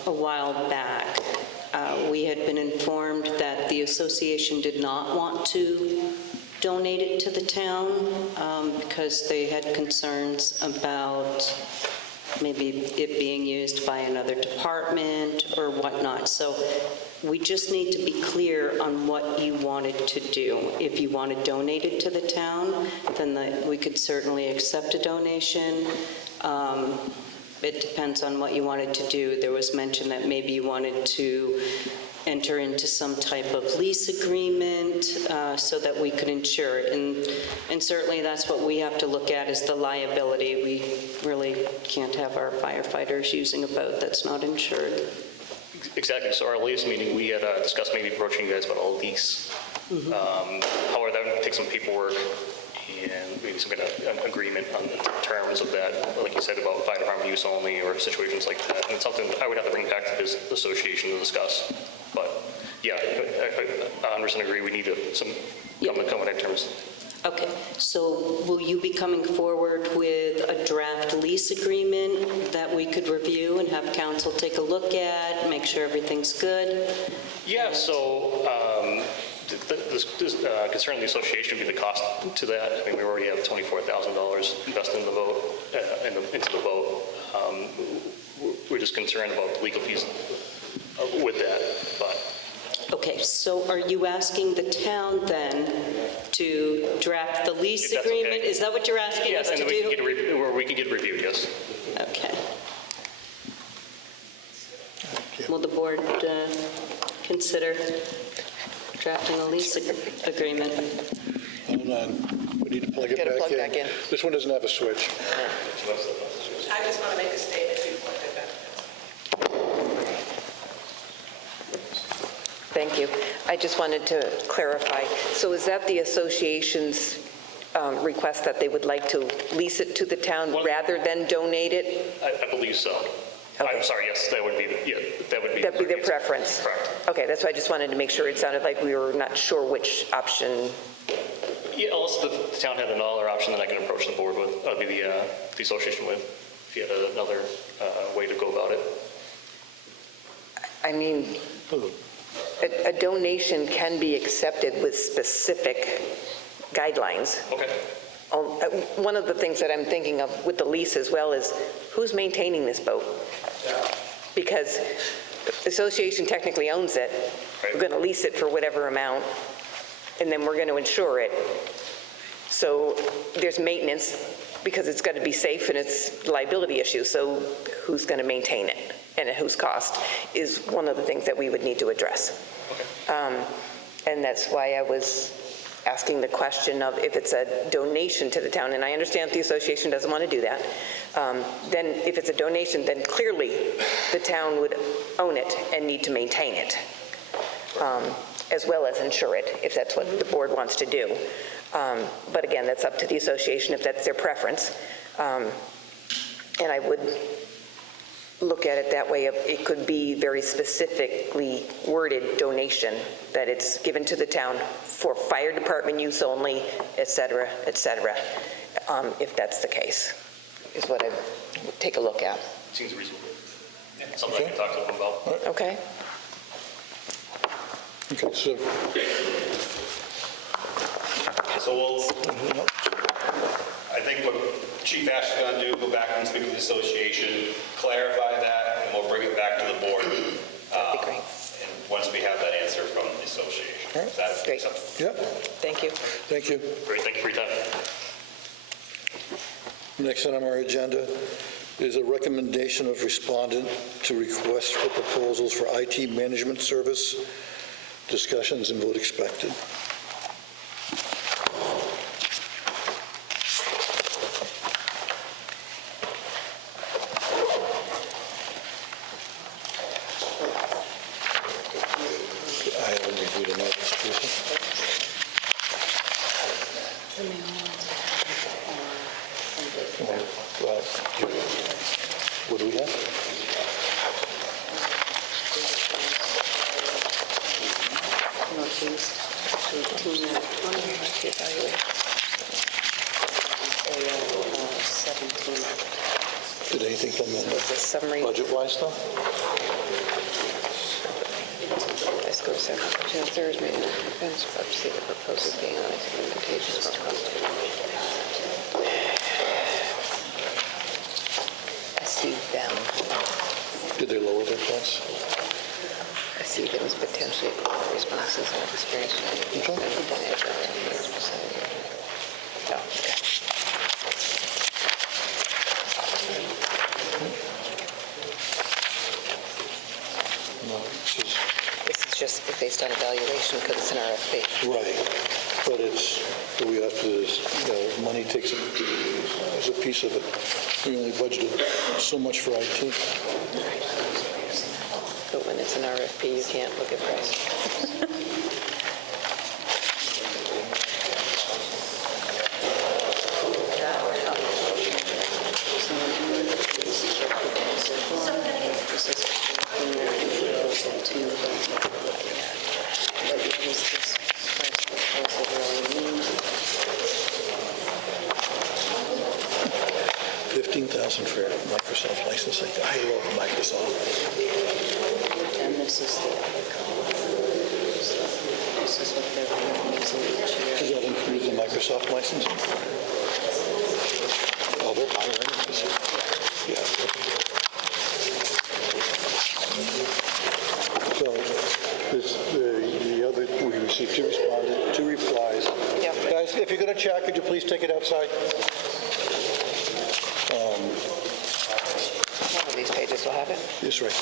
a while back, we had been informed that the association did not want to donate it to the town because they had concerns about maybe it being used by another department or whatnot. So we just need to be clear on what you wanted to do. If you want to donate it to the town, then we could certainly accept a donation. It depends on what you wanted to do. There was mention that maybe you wanted to enter into some type of lease agreement so that we could insure it. And certainly that's what we have to look at, is the liability. We really can't have our firefighters using a boat that's not insured. Exactly. So our latest meeting, we had discussed maybe approaching you guys about a lease. However, that would take some paperwork and maybe some kind of agreement on the terms of that, like you said, about fire department use only or situations like that. And it's something I would have to bring back to this association to discuss. But yeah, I 100% agree. We need to come with terms. Okay, so will you be coming forward with a draft lease agreement that we could review and have council take a look at, make sure everything's good? Yeah, so concerning the association would be the cost to that. I mean, we already have $24,000 invested in the boat, into the boat. We're just concerned about legal fees with that, but. Okay, so are you asking the town then to draft the lease agreement? Okay. Is that what you're asking us to do? Yes, we can get reviewed, yes. Okay. Will the board consider drafting a lease agreement? Hold on, we need to plug it back in. This one doesn't have a switch. I just want to make a statement before I go back. Thank you. I just wanted to clarify. So is that the association's request that they would like to lease it to the town rather than donate it? I believe so. Okay. I'm sorry, yes, that would be, That'd be their preference? Correct. Okay, that's why I just wanted to make sure. It sounded like we were not sure which option. Yeah, unless the town had another option that I can approach the board with, maybe the association with, if you had another way to go about it. I mean, a donation can be accepted with specific guidelines. Okay. One of the things that I'm thinking of with the lease as well is who's maintaining this boat? Because the association technically owns it. Right. We're going to lease it for whatever amount, and then we're going to insure it. So there's maintenance because it's got to be safe and it's liability issue. So who's going to maintain it and at whose cost is one of the things that we would need to address. Okay. And that's why I was asking the question of if it's a donation to the town, and I understand if the association doesn't want to do that, then if it's a donation, then clearly the town would own it and need to maintain it, as well as insure it, if that's what the board wants to do. But again, that's up to the association if that's their preference. And I would look at it that way. It could be very specifically worded donation, that it's given to the town for fire department use only, et cetera, if that's the case, is what I would take a look at. Seems reasonable. Yeah, something I can talk to them about. Okay. Okay, so. So I think what Chief Ash is going to do, go back and speak to the association, clarify that, and we'll bring it back to the board. That'd be great. And once we have that answer from the association. All right. Is that Great. Yep. Thank you. Thank you. Great, thank you for your time. Next item on our agenda is a recommendation of respondent to request for proposals for IT management service. Discussions and vote expected. I haven't reviewed any of this, Teresa. Well, what do we have? Northeast, 18, 17. Did anything come in budget-wise, though? Let's go to second. Chancellor's made a defense for up to see the proposal being on implementations for cost. I see them. Did they lower their costs? I see them as potentially responses and experience. Oh, okay. No, This is just based on evaluation because it's an RFP. right, but we have to, money takes a piece of it. We only budgeted so much for IT. But when it's an RFP, you can't look at price. $15,000 for Microsoft licensing. I love Microsoft. And this is the other column. This is what they're using each year. Does that include the Microsoft licensing? Oh, they're hiring. Yeah. So the other, we received two replies. Guys, if you're going to chat, could you please take it outside? One of these pages will have it. This right.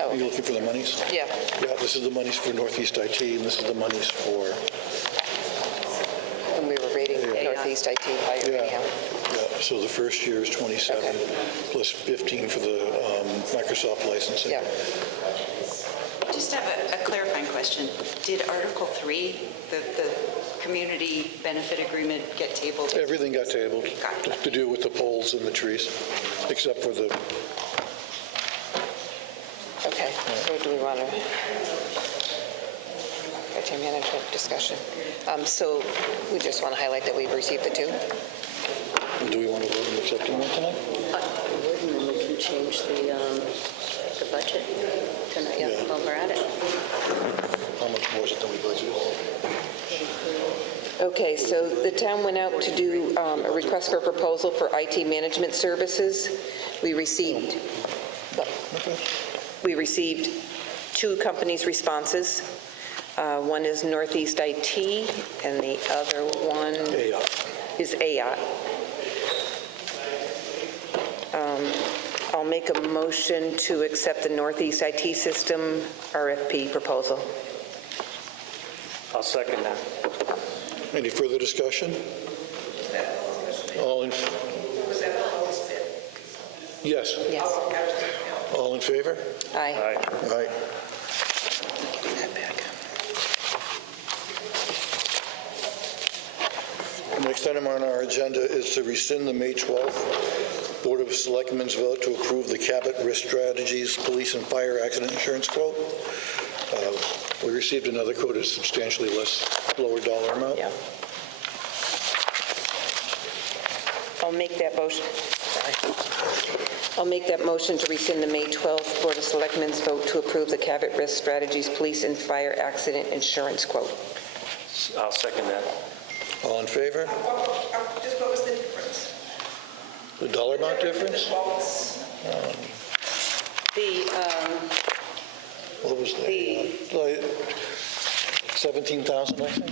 Oh. You're looking for the monies? Yeah. Yeah, this is the monies for Northeast IT, and this is the monies for... When we were rating Northeast IT, higher rating. Yeah, so the first year is 27, plus 15 for the Microsoft licensing. Yeah. Just have a clarifying question. Did Article 3, the community benefit agreement, get tabled? Everything got tabled to do with the poles and the trees, except for the... Okay, so do we want to... IT management discussion. So we just want to highlight that we've received the two. Do we want to vote on accepting one tonight? And then we can change the budget tonight while we're at it. How much more is it than we budgeted? Okay, so the town went out to do a request for proposal for IT management services. We received two companies' responses. One is Northeast IT, and the other one is AYOT. I'll make a motion to accept the Northeast IT system RFP proposal. I'll second that. Any further discussion? All in... Yes. Yes. All in favor? Aye. Aye. Next item on our agenda is to rescind the May 12th Board of Selectmen's vote to approve the Cabot Risk Strategies Police and Fire Accident Insurance quote. We received another quote at a substantially lower dollar amount. Yeah. I'll make that motion. I'll make that motion to rescind the May 12th Board of Selectmen's vote to approve the Cabot Risk Strategies Police and Fire Accident Insurance quote. I'll second that. All in favor? Just what was the difference? The dollar amount difference? What was that? Like 17,000, I think?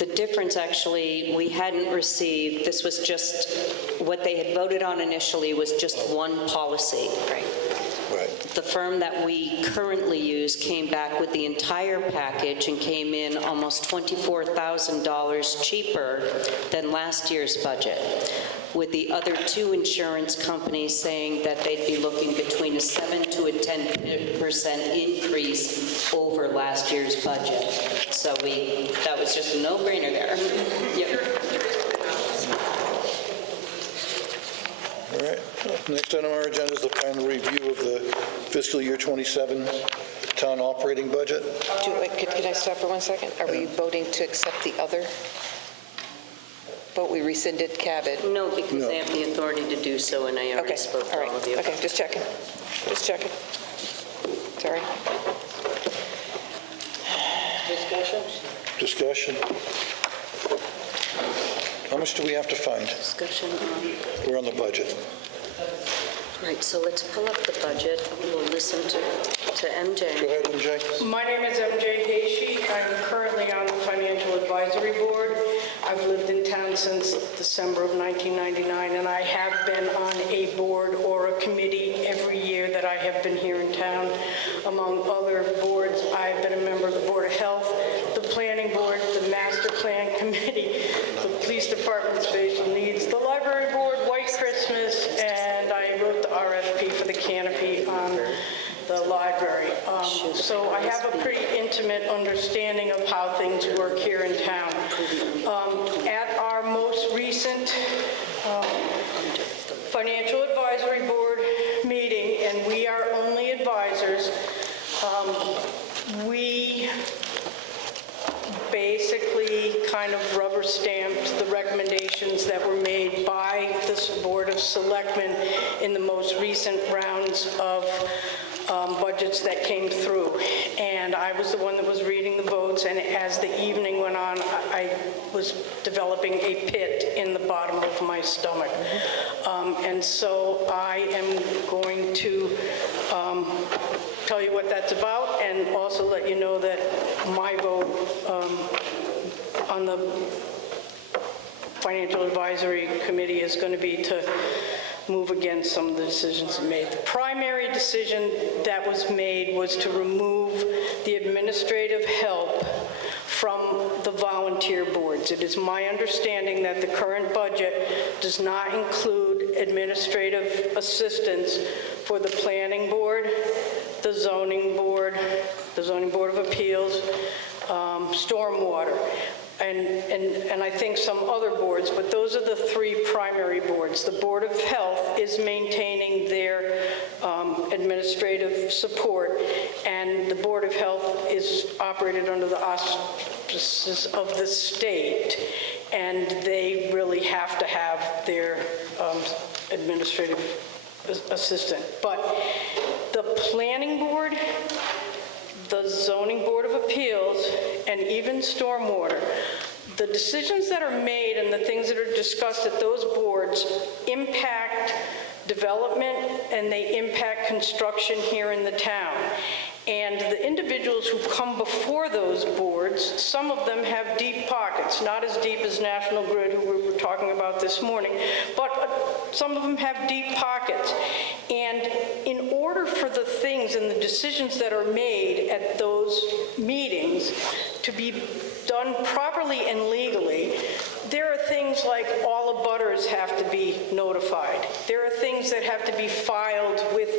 The difference, actually, we hadn't received, this was just, what they had voted on initially was just one policy. Right. The firm that we currently use came back with the entire package and came in almost $24,000 cheaper than last year's budget, with the other two insurance companies saying that they'd be looking between a 7 to a 10% increase over last year's budget. So that was just a no-brainer there. Yep. All right. Next item on our agenda is the final review of the fiscal year 27 town operating budget. Can I stop for 1 second? Are we voting to accept the other vote? We rescinded Cabot. No, because they have the authority to do so, and I already spoke to all of you. Okay, just checking. Just checking. Sorry. Discussion. How much do we have to find? Discussion on... We're on the budget. Right, so let's pull up the budget. We'll listen to MJ. Go ahead, MJ. My name is MJ Hasey. I'm currently on the Financial Advisory Board. I've lived in town since December of 1999, and I have been on a board or a committee every year that I have been here in town. Among other boards, I've been a member of the Board of Health, the Planning Board, the Master Plan Committee, the Police Department Special Needs, the Library Board, White Christmas, and I wrote the RFP for the canopy on the library. So I have a pretty intimate understanding of how things work here in town. At our most recent Financial Advisory Board meeting, and we are only advisors, we basically kind of rubber stamped the recommendations that were made by this Board of Selectmen in the most recent rounds of budgets that came through. And I was the one that was reading the votes, and as the evening went on, I was developing a pit in the bottom of my stomach. And so I am going to tell you what that's about, and also let you know that my vote on the Financial Advisory Committee is going to be to move against some of the decisions made. The primary decision that was made was to remove the administrative help from the volunteer boards. It is my understanding that the current budget does not include administrative assistance for the Planning Board, the Zoning Board of Appeals, Stormwater, and I think some other boards, but those are the three primary boards. The Board of Health is maintaining their administrative support, and the Board of Health is operated under the auspices of the state, and they really have to have their administrative assistant. But the Planning Board, the Zoning Board of Appeals, and even Stormwater, the decisions that are made and the things that are discussed at those boards impact development, and they impact construction here in the town. And the individuals who come before those boards, some of them have deep pockets, not as deep as National Grid, who we were talking about this morning, but some of them have deep pockets. And in order for the things and the decisions that are made at those meetings to be done properly and legally, there are things like all abutters have to be notified. There are things that have to be filed with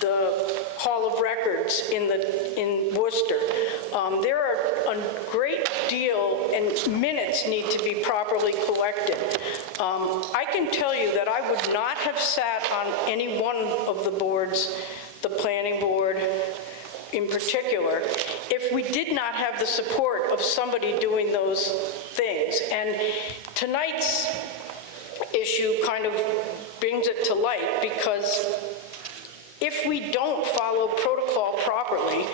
the Hall of Records in Worcester. There are a great deal, and minutes need to be properly collected. I can tell you that I would not have sat on any one of the boards, the Planning Board in particular, if we did not have the support of somebody doing those things. And tonight's issue kind of brings it to light, because if we don't follow protocol properly,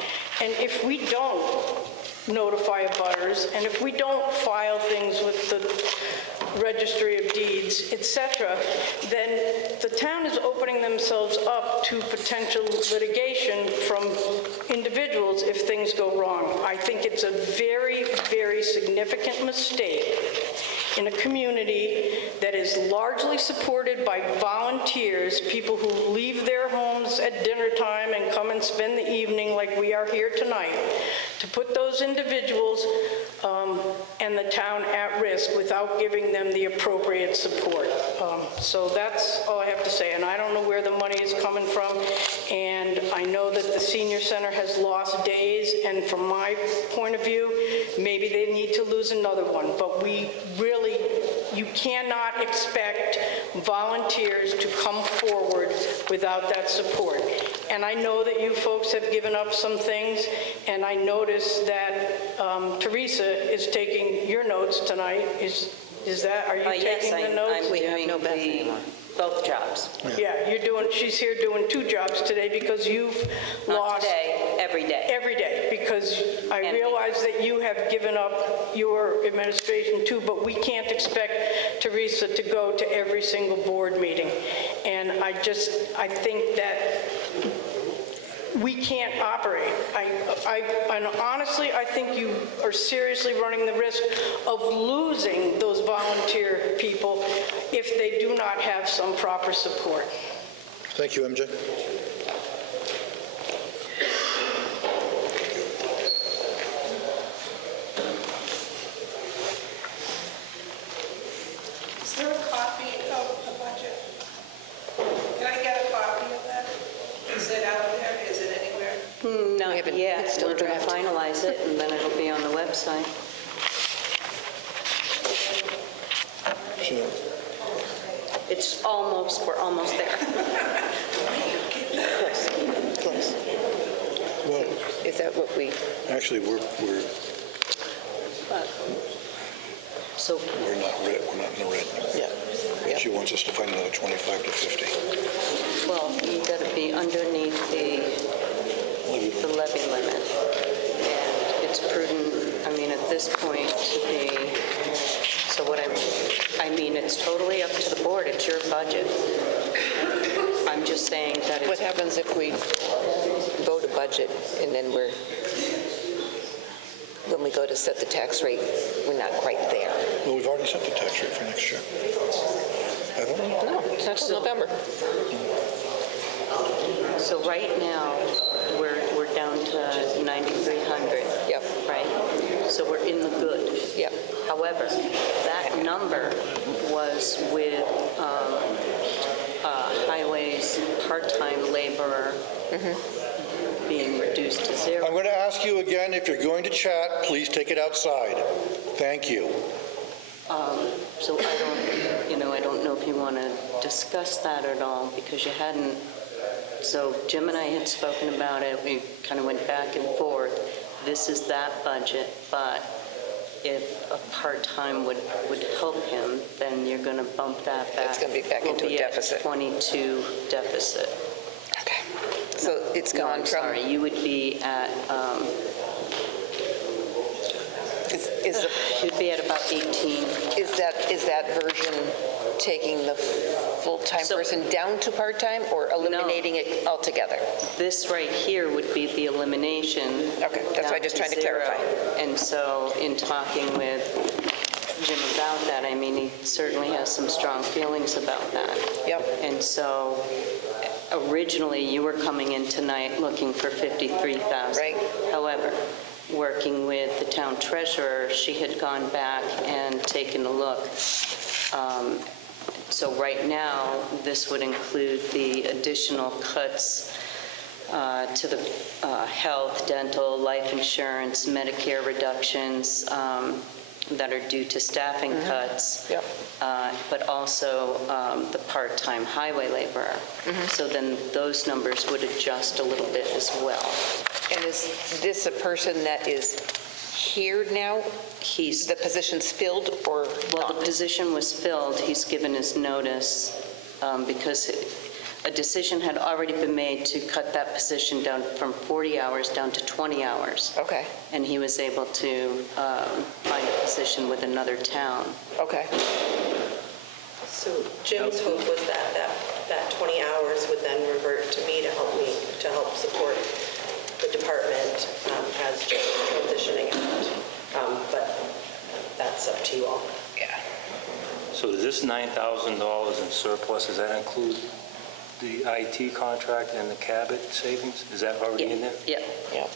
and if we don't notify abutters, and if we don't file things with the Registry of Deeds, et cetera, then the town is opening themselves up to potential litigation from individuals if things go wrong. I think it's a very, very significant mistake in a community that is largely supported by volunteers, people who leave their homes at dinner time and come and spend the evening like we are here tonight, to put those individuals and the town at risk without giving them the appropriate support. So that's all I have to say, and I don't know where the money is coming from, and I know that the senior center has lost days, and from my point of view, maybe they need to lose another one, but we really, you cannot expect volunteers to come forward without that support. And I know that you folks have given up some things, and I noticed that Teresa is taking your notes tonight. Is that, are you taking the notes? Yes, I'm doing both jobs. Yeah, you're doing, she's here doing 2 jobs today because you've lost. Not today, every day. Every day, because I realize that you have given up your administration too, but we can't expect Teresa to go to every single board meeting. And I think that we can't operate. And honestly, I think you are seriously running the risk of losing those volunteer people if they do not have some proper support. Thank you, MJ. Is there a copy of the budget? Can I get a copy of that? Is it out there? Is it anywhere? Not yet. it's still We're going to draft. finalize it, and then it'll be on the website. So, It's almost, we're almost there. Close. well, Is that what we, actually, we're So not in the red. yeah. She wants us to find another 25 to 50. well, you got to be underneath the levy limit. And it's prudent, I mean, at this point to be, so what I mean, it's totally up to the board. It's your budget. I'm just saying that What it's, happens if we vote a budget and then when we go to set the tax rate, we're not quite there? Well, we've already set the tax rate for next year. Haven't we? No, it's not till November. so right now, we're down to 9,300. Yep. Right? So we're in the good. Yep. However, that number was with highways, part-time laborer being reduced to zero. I'm going to ask you again, if you're going to chat, please take it outside. Thank you. So I don't know if you want to discuss that at all, because you hadn't. So Jim and I had spoken about it. We kind of went back and forth. This is that budget, but if a part-time would help him, then you're going to bump that back. It's going to be back into a deficit. We'll be at 22 deficit. Okay. So it's No, gone I'm from... sorry, you would be at, you'd be at about 18. Is that version taking the full-time person down to part-time or eliminating it altogether? This right here would be the elimination. Okay, that's why I'm just trying to clarify. And so in talking with Jim about that, I mean, he certainly has some strong feelings about that. Yep. And so originally, you were coming in tonight looking for 53,000. Right. However, working with the town treasurer, she had gone back and taken a look. So right now, this would include the additional cuts to the health, dental, life insurance, Medicare reductions that are due to staffing cuts, but also the part-time highway laborer. So then those numbers would adjust a little bit as well. And is this a person that is here now? The position's filled or Well, not? the position was filled. He's given his notice because a decision had already been made to cut that position down from 40 hours down to 20 hours. Okay. And he was able to find a position with another town. Okay. So Jim's hope was that 20 hours would then revert to me to help support the department as Jim's transitioning out. But that's up to you all. Yeah. So does this $9,000 in surplus, does that include the IT contract and the Cabot savings? Is that already in there? Yep. Yep.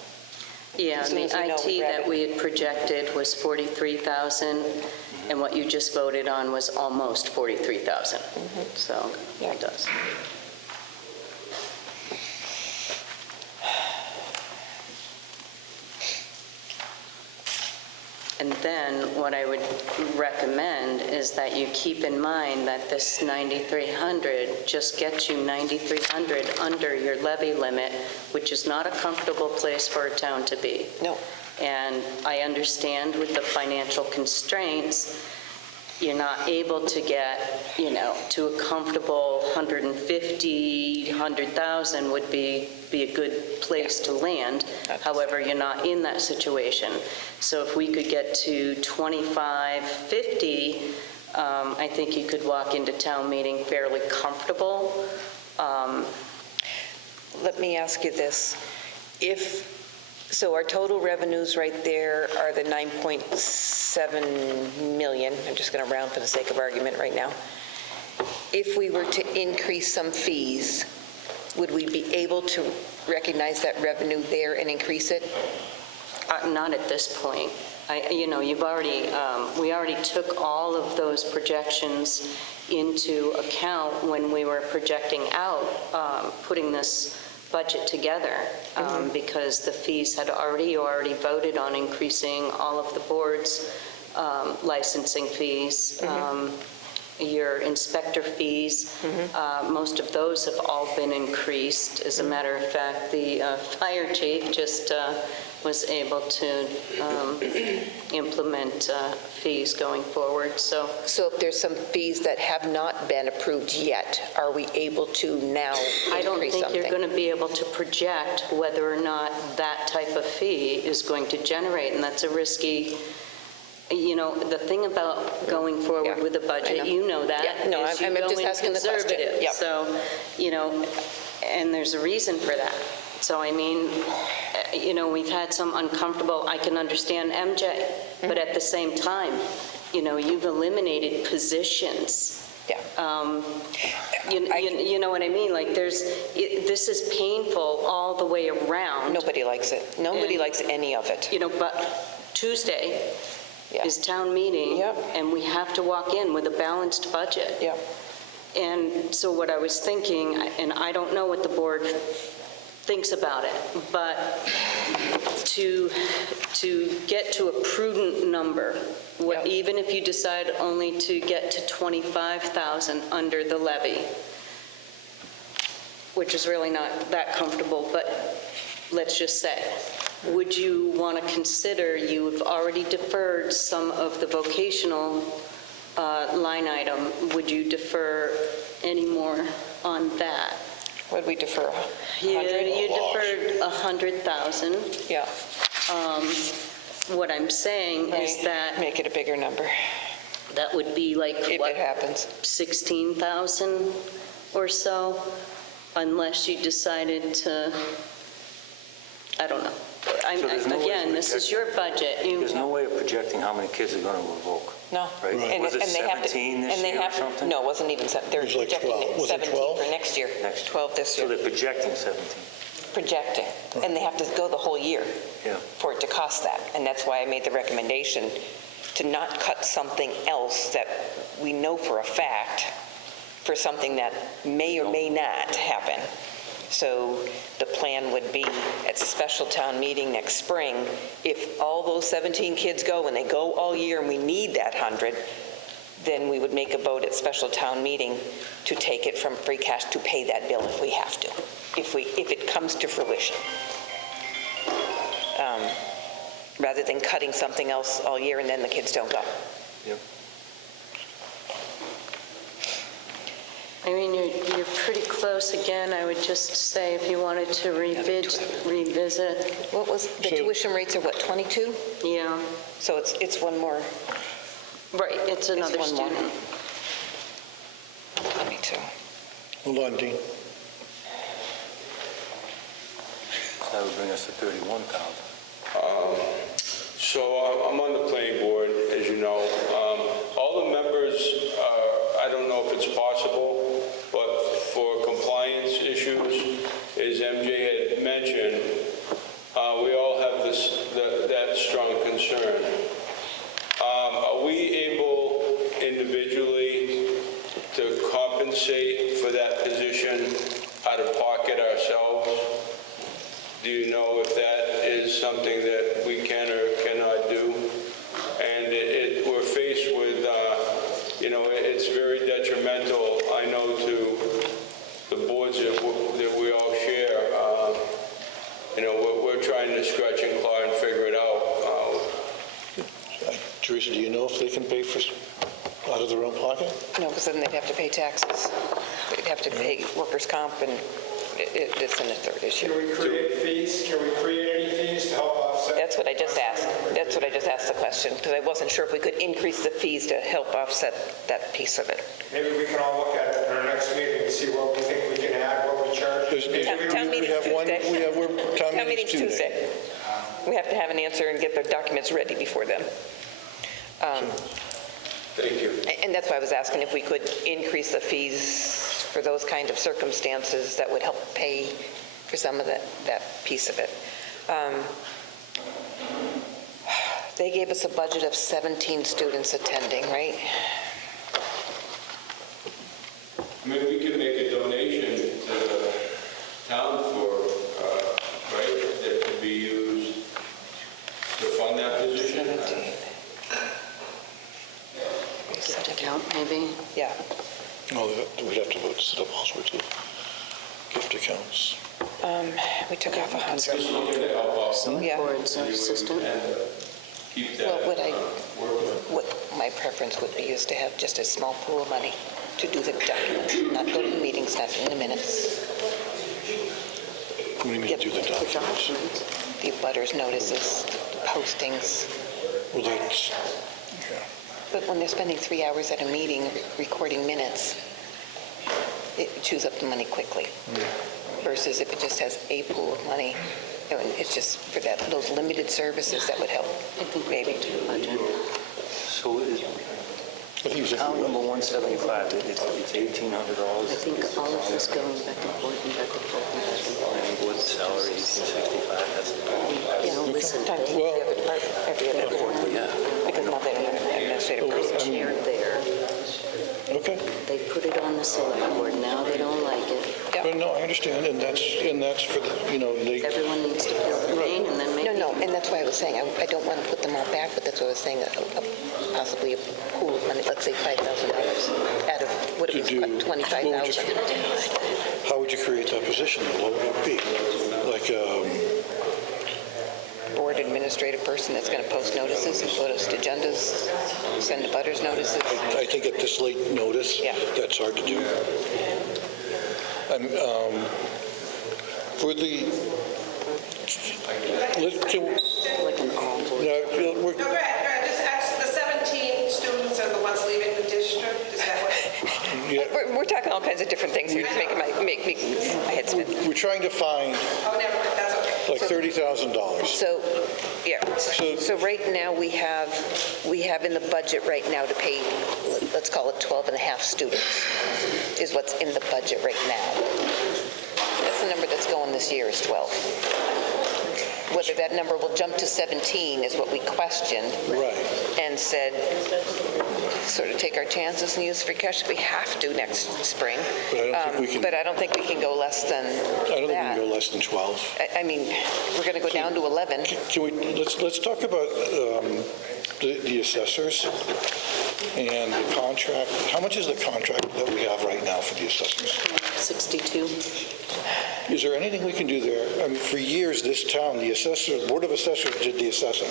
Yeah, As soon the as we know IT that revenue. we had projected was 43,000, and what you just voted on was almost 43,000. So it does. And then what I would recommend is that you keep in mind that this 9,300 just gets you 9,300 under your levy limit, which is not a comfortable place for a town to be. No. And I understand with the financial constraints, you're not able to get, to a comfortable 150, 100,000 would be a good place to land. However, you're not in that situation. So if we could get to 25, 50, I think you could walk into town meeting fairly comfortable. Let me ask you this. So our total revenues right there are the 9.7 million. I'm just going to round for the sake of argument right now. If we were to increase some fees, would we be able to recognize that revenue there and increase it? Not at this point. We already took all of those projections into account when we were projecting out, putting this budget together, because the fees had already voted on increasing all of the board's licensing fees, your inspector fees. Most of those have all been increased. As a matter of fact, the fire chief just was able to implement fees going forward. So if there's some fees that have not been approved yet, are we able to now I don't increase think something? you're going to be able to project whether or not that type of fee is going to generate, and that's a risky. The thing about going forward with a budget, you know that, Yeah, no, is you I'm go just in asking the question. conservative. Yep. So, and there's a reason for that. So, we've had some uncomfortable, I can understand MJ, but at the same time, you've eliminated positions. Yeah. You know what I mean? Like this is painful all the way around. Nobody likes it. Nobody likes any of it. But Tuesday is town meeting, and we have to walk in with a balanced budget. Yeah. And so what I was thinking, and I don't know what the board thinks about it, but to get to a prudent number, even if you decide only to get to 25,000 under the levy, which is really not that comfortable, but let's just say, would you want to consider, you've already deferred some of the vocational line item, would you defer any more on that? Would we defer? You deferred 100,000. Yeah. What I'm saying is that... Make it a bigger number. That would be like, if it happens, 16,000 or so, unless you decided to, I don't know. Again, this is your budget. There's no way of projecting how many kids are going to revoke. No. Right? Was it 17 this year or something? No, it wasn't even, they're projecting 17 for next year. 12 this year. So they're projecting 17. Projecting, and they have to go the whole year for it to cost that. And that's why I made the recommendation to not cut something else that we know for a fact for something that may or may not happen. So the plan would be at special town meeting next spring, if all those 17 kids go and they go all year and we need that 100, then we would make a vote at special town meeting to take it from free cash to pay that bill if we have to, if it comes to fruition. Rather than cutting something else all year and then the kids don't go. Yep. I mean, you're pretty close again. I would just say if you wanted to revisit. What was, the tuition rates are what, 22? Yeah. So it's one more. Right, it's another one more. student. 22. Hold on, Dean. That would bring us to 31,000. So I'm on the planning board, as you know. All the members, I don't know if it's possible, but for compliance issues, as MJ had mentioned, we all have that strong concern. Are we able individually to compensate for that position out of pocket ourselves? Do you know if that is something that we can or cannot do? And we're faced with, it's very detrimental, I know, to the boards that we all share. We're trying to scratch and claw and figure it out. Teresa, do you know if they can pay for out of their own pocket? No, because then they'd have to pay taxes. They'd have to pay workers' comp, and it's in a third issue. Can we create fees? Can we create any fees to help offset? That's what I just asked. That's what I just asked the question, because I wasn't sure if we could increase the fees to help offset that piece of it. Maybe we can all look at it in our next meeting and see what we think we can add, what we charge. Town meeting's Tuesday. Town meeting's Tuesday. We have to have an answer and get the documents ready before then. Thank you. And that's why I was asking if we could increase the fees for those kind of circumstances that would help pay for some of that piece of it. They gave us a budget of 17 students attending, right? I mean, we could make a donation to the town for, right, that could be used to fund that position. Gift account, maybe? Yeah. Oh, we'd have to vote to set up all sorts of gift accounts. We took off 100. Select board's assistant. Well, what my preference would be is to have just a small pool of money to do the documents, not go to the meetings, not in the minutes. What do you mean do the documents? The butters notices, the postings. Well, that's, But when they're spending 3 hours at a meeting recording minutes, it chews up the money quickly. Versus if it just has a pool of money, it's just for those limited services that would help. I think maybe. So is account number 175, it's $1,800? I think all of this going back and forth and back and forth and back and forth. Planning board salary, 1865, that's the Listen, Sometimes the other department, every other department. yeah. Because now they don't have an administrative person. Chair there. okay. They put it on the select board. Now they don't like it. But no, I understand, and that's for the, they, Everyone needs to fill the name and then maybe. No, and that's why I was saying, I don't want to put them all back, but that's what I was saying, possibly a pool of money, let's say $5,000 out of, what it To was, do- 25,000. how would you create that position? What would it be? Like, Board administrative person that's going to post notices and post agendas, send the butters notices. I think at this late notice, that's hard to do. For the, Like an all board. no, No, go ahead, just ask, the 17 students are the ones leaving the district, is that what? We're talking all kinds of different things here, to make my head spin. we're trying to find Oh, never mind, that's okay. like $30,000. So, yeah, so right now we have in the budget right now to pay, let's call it 12 and a half students, is what's in the budget right now. That's the number that's going this year is 12. Whether that number will jump to 17 is what we questioned. Right. And said, sort of take our chances and use free cash if we have to next spring. But I don't think we can. But I don't think we can go less than I don't think we that. can go less than 12. I mean, we're going to go down to 11. Can we, let's talk about the assessors and the contract. How much is the contract that we have right now for the assessors? 62. Is there anything we can do there? I mean, for years, this town, the Board of Assessors did the assessing.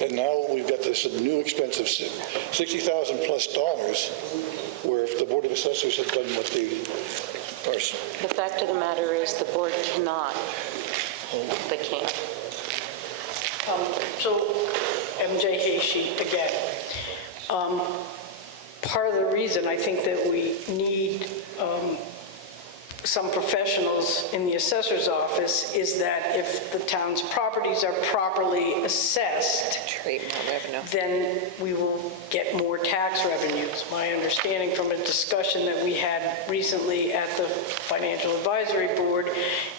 And now we've got this new expense of $60,000 plus, where if the Board of Assessors had done what they are. The fact of the matter is, the board cannot. They can't. So, MJ Hashi again. Part of the reason I think that we need some professionals in the assessor's office is that if the town's properties are properly assessed, then we will get more tax revenues. My understanding from a discussion that we had recently at the Financial Advisory Board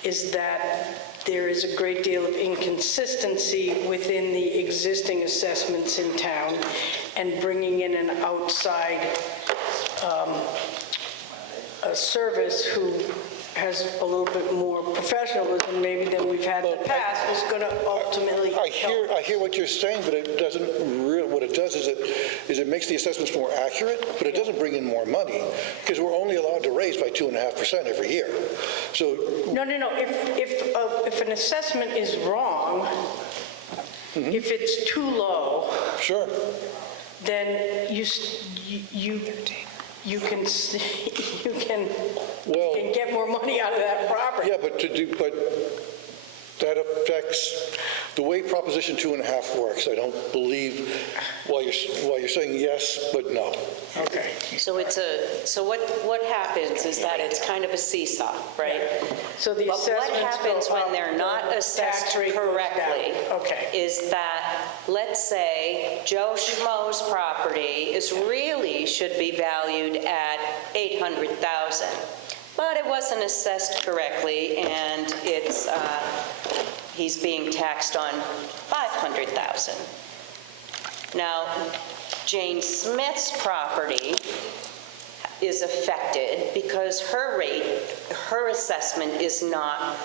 is that there is a great deal of inconsistency within the existing assessments in town, and bringing in an outside a service who has a little bit more professionalism maybe than we've had in the past is going to ultimately I hear what you're saying, but it doesn't really, what it does is it makes the assessments more accurate, but it doesn't bring in more money, because we're only allowed to raise by 2.5% every year. So No. If an assessment is wrong, if it's too low, sure, then you can get more money out of that property. yeah, but that affects the way Proposition 2.5 works. I don't believe while you're saying yes, but no. Okay. So what happens is that it's kind of a seesaw, right? So the But what assessments happens go when up, they're not the assessed tax rate goes correctly down. Okay. is that, let's say, Joe Schmo's property should be valued at $800,000, but it wasn't assessed correctly, and he's being taxed on $500,000. Now, Jane Smith's property is affected because her assessment is not.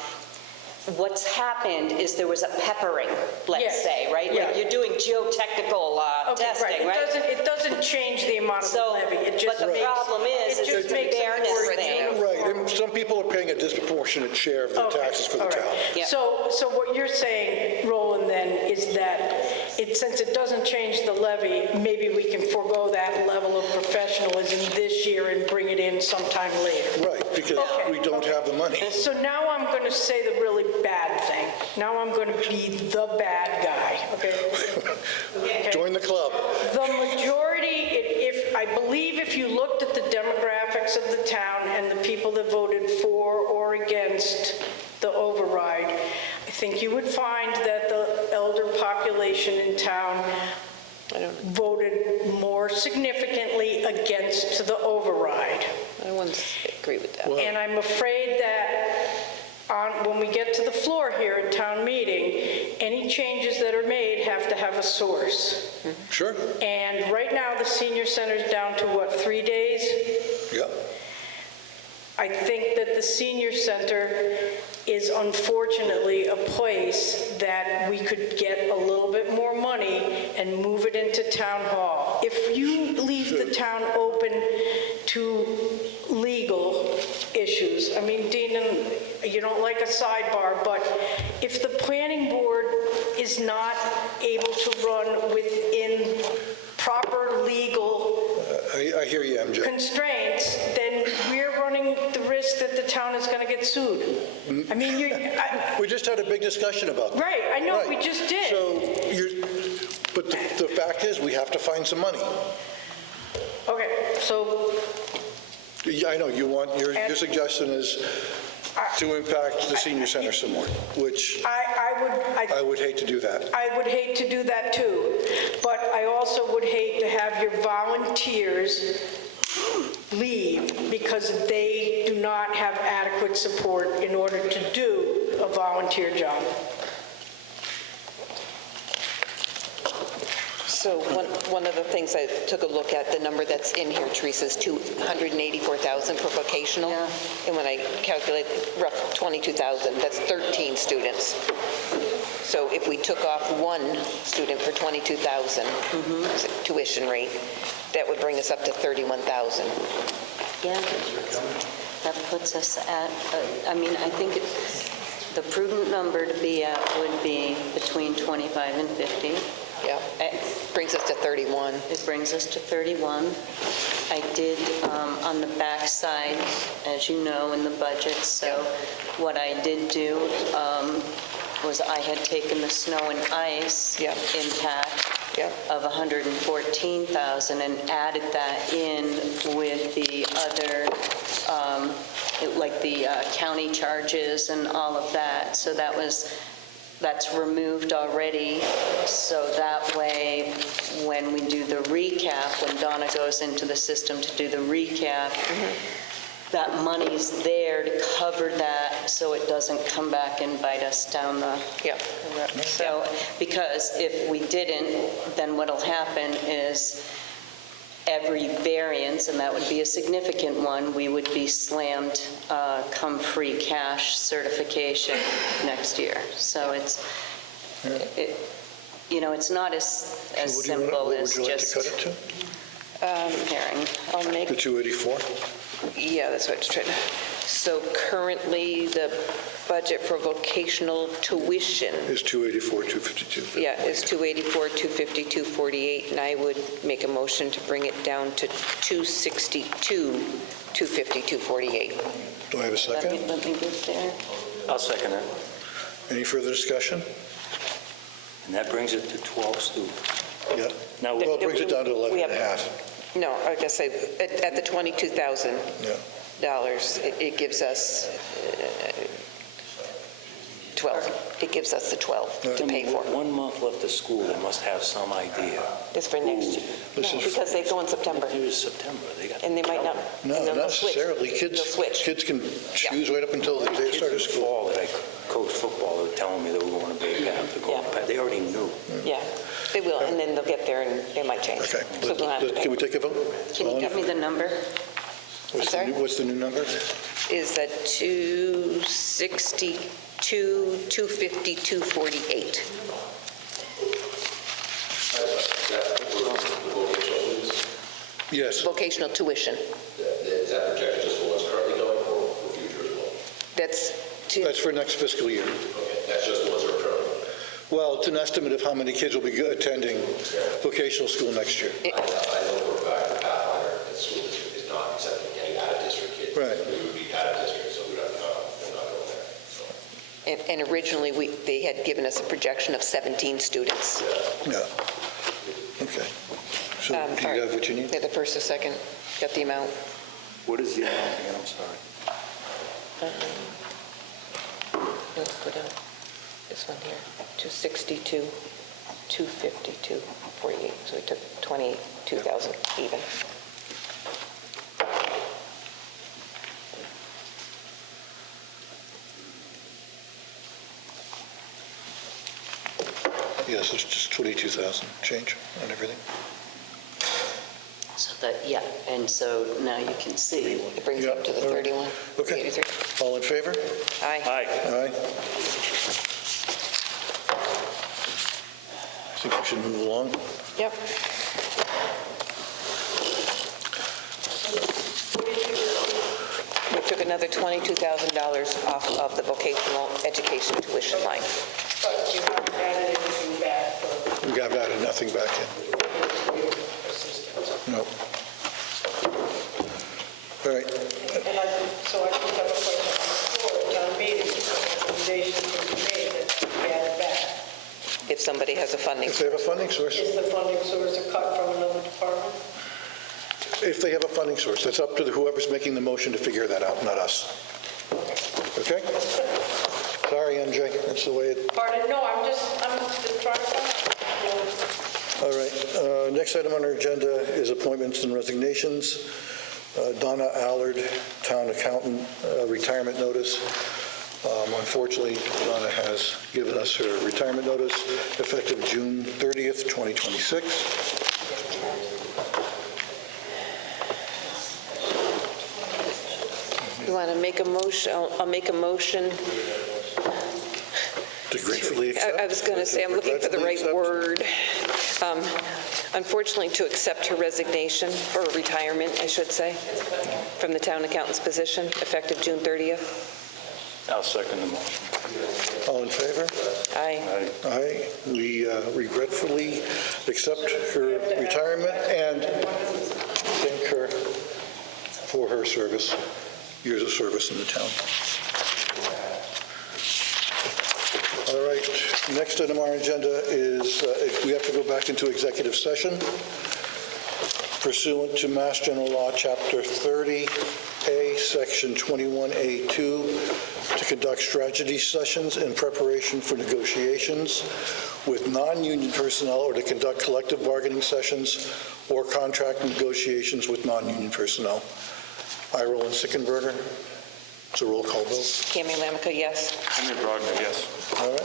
What's happened is there was a peppering, let's say, right? Yeah. Like you're doing geotechnical testing, right? It doesn't change the amount of the levy. It just but the problem is it just it's a makes it fairness more thing. Right, and some people are paying a disproportionate share of their taxes for the all right. town. Yeah. So what you're saying, Roland, then, is that since it doesn't change the levy, maybe we can forego that level of professionalism this year and bring it in sometime later. Right, because we don't have the money. So now I'm going to say the really bad thing. Now I'm going to be the bad guy, okay? Join the club. The majority, I believe if you looked at the demographics of the town and the people that voted for or against the override, I think you would find that the elder population in town voted more significantly against the override. I wouldn't agree with that. And I'm afraid that when we get to the floor here at town meeting, any changes that are made have to have a source. Sure. And right now, the senior center's down to what, 3 days? Yep. I think that the senior center is unfortunately a place that we could get a little bit more money and move it into town hall. If you leave the town open to legal issues, I mean, Dean, you don't like a sidebar, but if the planning board is not able to run within proper legal I hear you, MJ. constraints, then we're running the risk that the town is going to get sued. I mean, we just had a big discussion about that. Right, I know, Right. we just did. But the fact is, we have to find some money. Okay, so Yeah, I know, your suggestion is to impact the senior center some more, which I would hate to do that. I would hate to do that too, but I also would hate to have your volunteers leave because they do not have adequate support in order to do a volunteer job. So one of the things I took a look at, the number that's in here, Teresa, is $284,000 for vocational. And when I calculate rough 22,000, that's 13 students. So if we took off one student for 22,000 tuition rate, that would bring us up to 31,000. Yeah, that puts us at, I mean, I think the prudent number to be at would be between 25 and 50. Yeah. Yeah, brings us to 31. It brings us to 31. I did, on the back side, as you know, in the budget, so what I did do was I had taken the snow and ice impact of 114,000 and added that in with the other, like the county charges and all of that. So that's removed already, so that way, when we do the recap, when Donna goes into the system to do the recap, that money's there to cover that, so it doesn't come back and bite us down the... So, because if we didn't, then what'll happen is every variance, and that would be a significant one, we would be slammed come free cash certification next year. So it's, it's not as simple as just... What would you like to cut it to? Comparing. I'll make... The 284? Yeah, that's what I was trying to... So currently, the budget for vocational tuition... Is 284, 252. Yeah, is 284, 252, 48, and I would make a motion to bring it down to 262, 252, 48. Do I have a second? Let me get there. I'll second it. Any further discussion? And that brings it to 12 students. Yeah. Now, Well, it brings it down to 11 We and a have- half. No, I guess at the $22,000, Yeah. it gives us 12. It gives us the 12 to pay for. 1 month left of school, they must have some idea. It's for next year. No, because they go in September. It is September. They got. And they might not. No, and they'll not switch. necessarily. They'll switch. Kids can choose right up until the day of start of Kids in the school. fall that I coached football, they were telling me they were going to Bay Path to go. They already knew. Yeah, they will, and then they'll get there and they might change. Okay. So we'll have to Can we take a vote? Can you give me the number? What's the new number? Is that 262, 252, 48. Yes. Vocational tuition. Is that projected just for what's currently going or for future as well? That's for next fiscal year. Okay, that's just the ones that are currently. Well, it's an estimate of how many kids will be attending vocational school next year. I know for a fact that Pathfinder at the school district is not accepting any out-of-district kids. Right. We would be out-of-district, so we're not going there. So. And originally, they had given us a projection of 17 students. Yeah. Okay. So do you have what you need? Yeah, the first or second, got the amount. What is the amount again? I'm sorry. Let's go down. This one here, 262, 252, 48. So we took 22,000 even. Yes, it's just 22,000 change on everything. So that, and so now you can see. It brings it up to the 31. Okay. 83. All in favor? Aye. Aye. Aye. I think we should move along. Yep. We took another $22,000 off of the vocational education tuition line. But you haven't added anything back for We got added nothing back in. No. All right. so I think that was like before town meeting, recommendation can be made that we add it back. If somebody has a funding. If they have a funding source. Is the funding source a cut from another department? If they have a funding source, that's up to whoever's making the motion to figure that out, not us. Okay? Sorry, MJ, that's the way it... Pardon, no, I'm just trying to find out. All right. Next item on our agenda is appointments and resignations. Donna Allard, Town Accountant, retirement notice. Unfortunately, Donna has given us her retirement notice effective June 30th, 2026. You want to make a motion? I'll make a motion. To gratefully accept? I was going to say, I'm looking for the right word. Unfortunately, to accept her resignation, or retirement, I should say, from the town accountant's position, effective June 30th. I'll second the motion. All in favor? Aye. Aye. We regretfully accept her retirement and thank her for her service, years of service in the town. All right, next item on our agenda is we have to go back into executive session pursuant to Mass General Law, Chapter 30A, Section 21A2, to conduct strategy sessions in preparation for negotiations with non-union personnel or to conduct collective bargaining sessions or contract negotiations with non-union personnel. I, Roland Sickenberger. It's a roll call vote. Cami Lamica, yes. Henry Brogdon, yes. All right.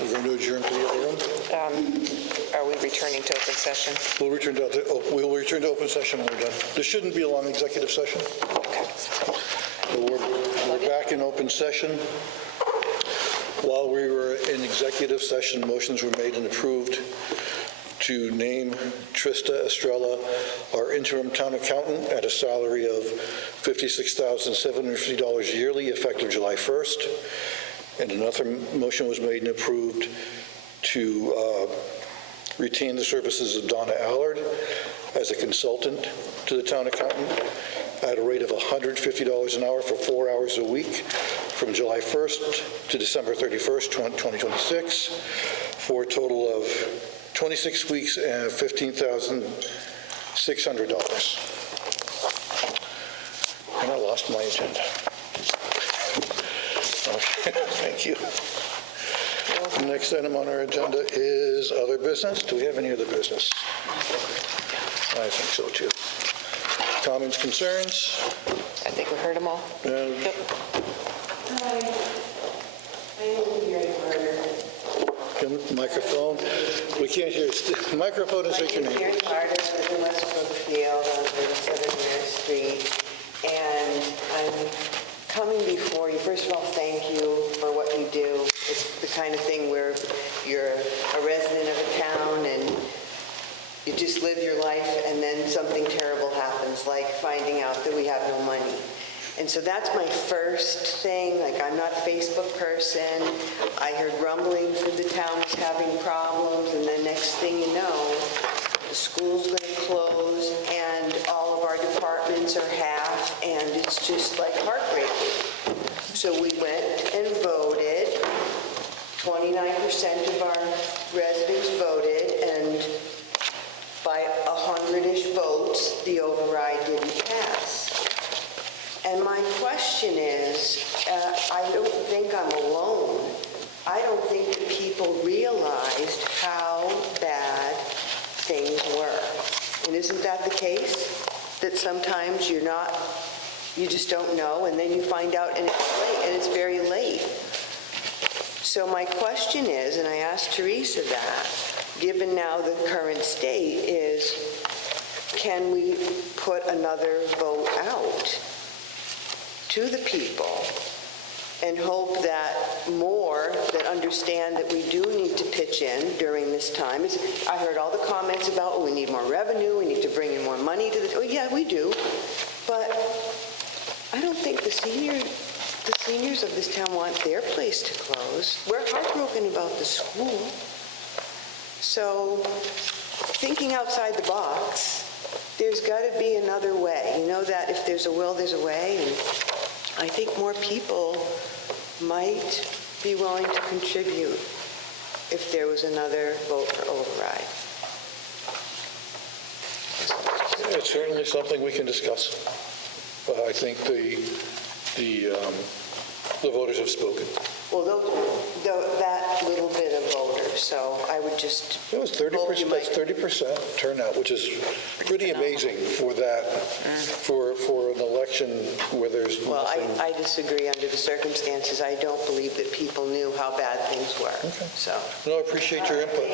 We're going to adjourn to the other room. Are we returning to open session? We'll return to open session when we're done. This shouldn't be a long executive session. Okay. We're back in open session. While we were in executive session, motions were made and approved to name Trista Estrella, our interim town accountant, at a salary of $56,750 yearly, effective July 1st. And another motion was made and approved to retain the services of Donna Allard as a consultant to the town accountant at a rate of $150 an hour for 4 hours a week from July 1st to December 31st, 2026, for a total of 26 weeks and $15,600. And I lost my agenda. Okay, thank you. The next item on our agenda is other business. Do we have any other business? I think so, too. Comments, concerns? I think we heard them all. Yep. Microphone. We can't hear. Microphone is your name. Karen Carter, I live in West Brookfield on 37 Mare Street, and I'm coming before you. First of all, thank you for what you do. It's the kind of thing where you're a resident of a town and you just live your life, and then something terrible happens, like finding out that we have no money. And so that's my first thing. Like, I'm not a Facebook person. I heard rumblings that the town was having problems, and then next thing you know, the school's going to close, and all of our departments are half, and it's just like heartbreaking. So we went and voted. 29% of our residents voted, and by 100-ish votes, the override didn't pass. And my question is, I don't think I'm alone. I don't think that people realized how bad things were. And isn't that the case? That sometimes you just don't know, and then you find out, and it's late, and it's very late. So my question is, and I asked Teresa that, given now the current state, is can we put another vote out to the people and hope that more that understand that we do need to pitch in during this time? I heard all the comments about, oh, we need more revenue, we need to bring in more money to the, oh yeah, we do, but I don't think the seniors of this town want their place to close. We're heartbroken about the school. So thinking outside the box, there's got to be another way. You know that if there's a will, there's a way, and I think more people might be willing to contribute if there was another vote for override. It's certainly something we can discuss. I think the voters have spoken. Well, that little bit of voters, so I would just... It was 30%, that's 30% turnout, which is pretty amazing for that, for an election where there's Well, nothing. I disagree under the circumstances. I don't believe that people knew how bad things were, so... No, I appreciate your input.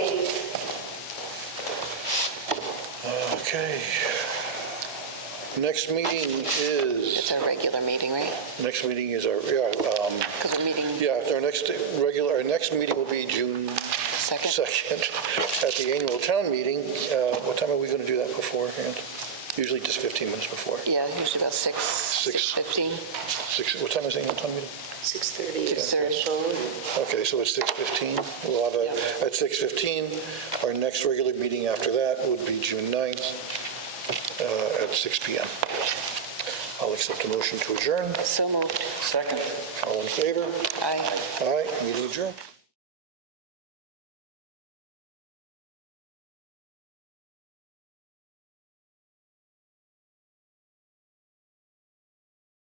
Okay. Next meeting is... It's our regular meeting, right? Next meeting is our, Because we're meeting... Yeah, our next meeting will be June 2nd at the annual town meeting. What time are we going to do that beforehand? Usually just 15 minutes before. Yeah, usually about 6:15. What time is it? What time is it? 6:30. 6:30. Okay, so it's 6:15. We'll have at 6:15. Our next regular meeting after that would be June 9th at 6 p.m. I'll accept a motion to adjourn. So moved. Second. All in favor? Aye. Aye, meeting adjourned.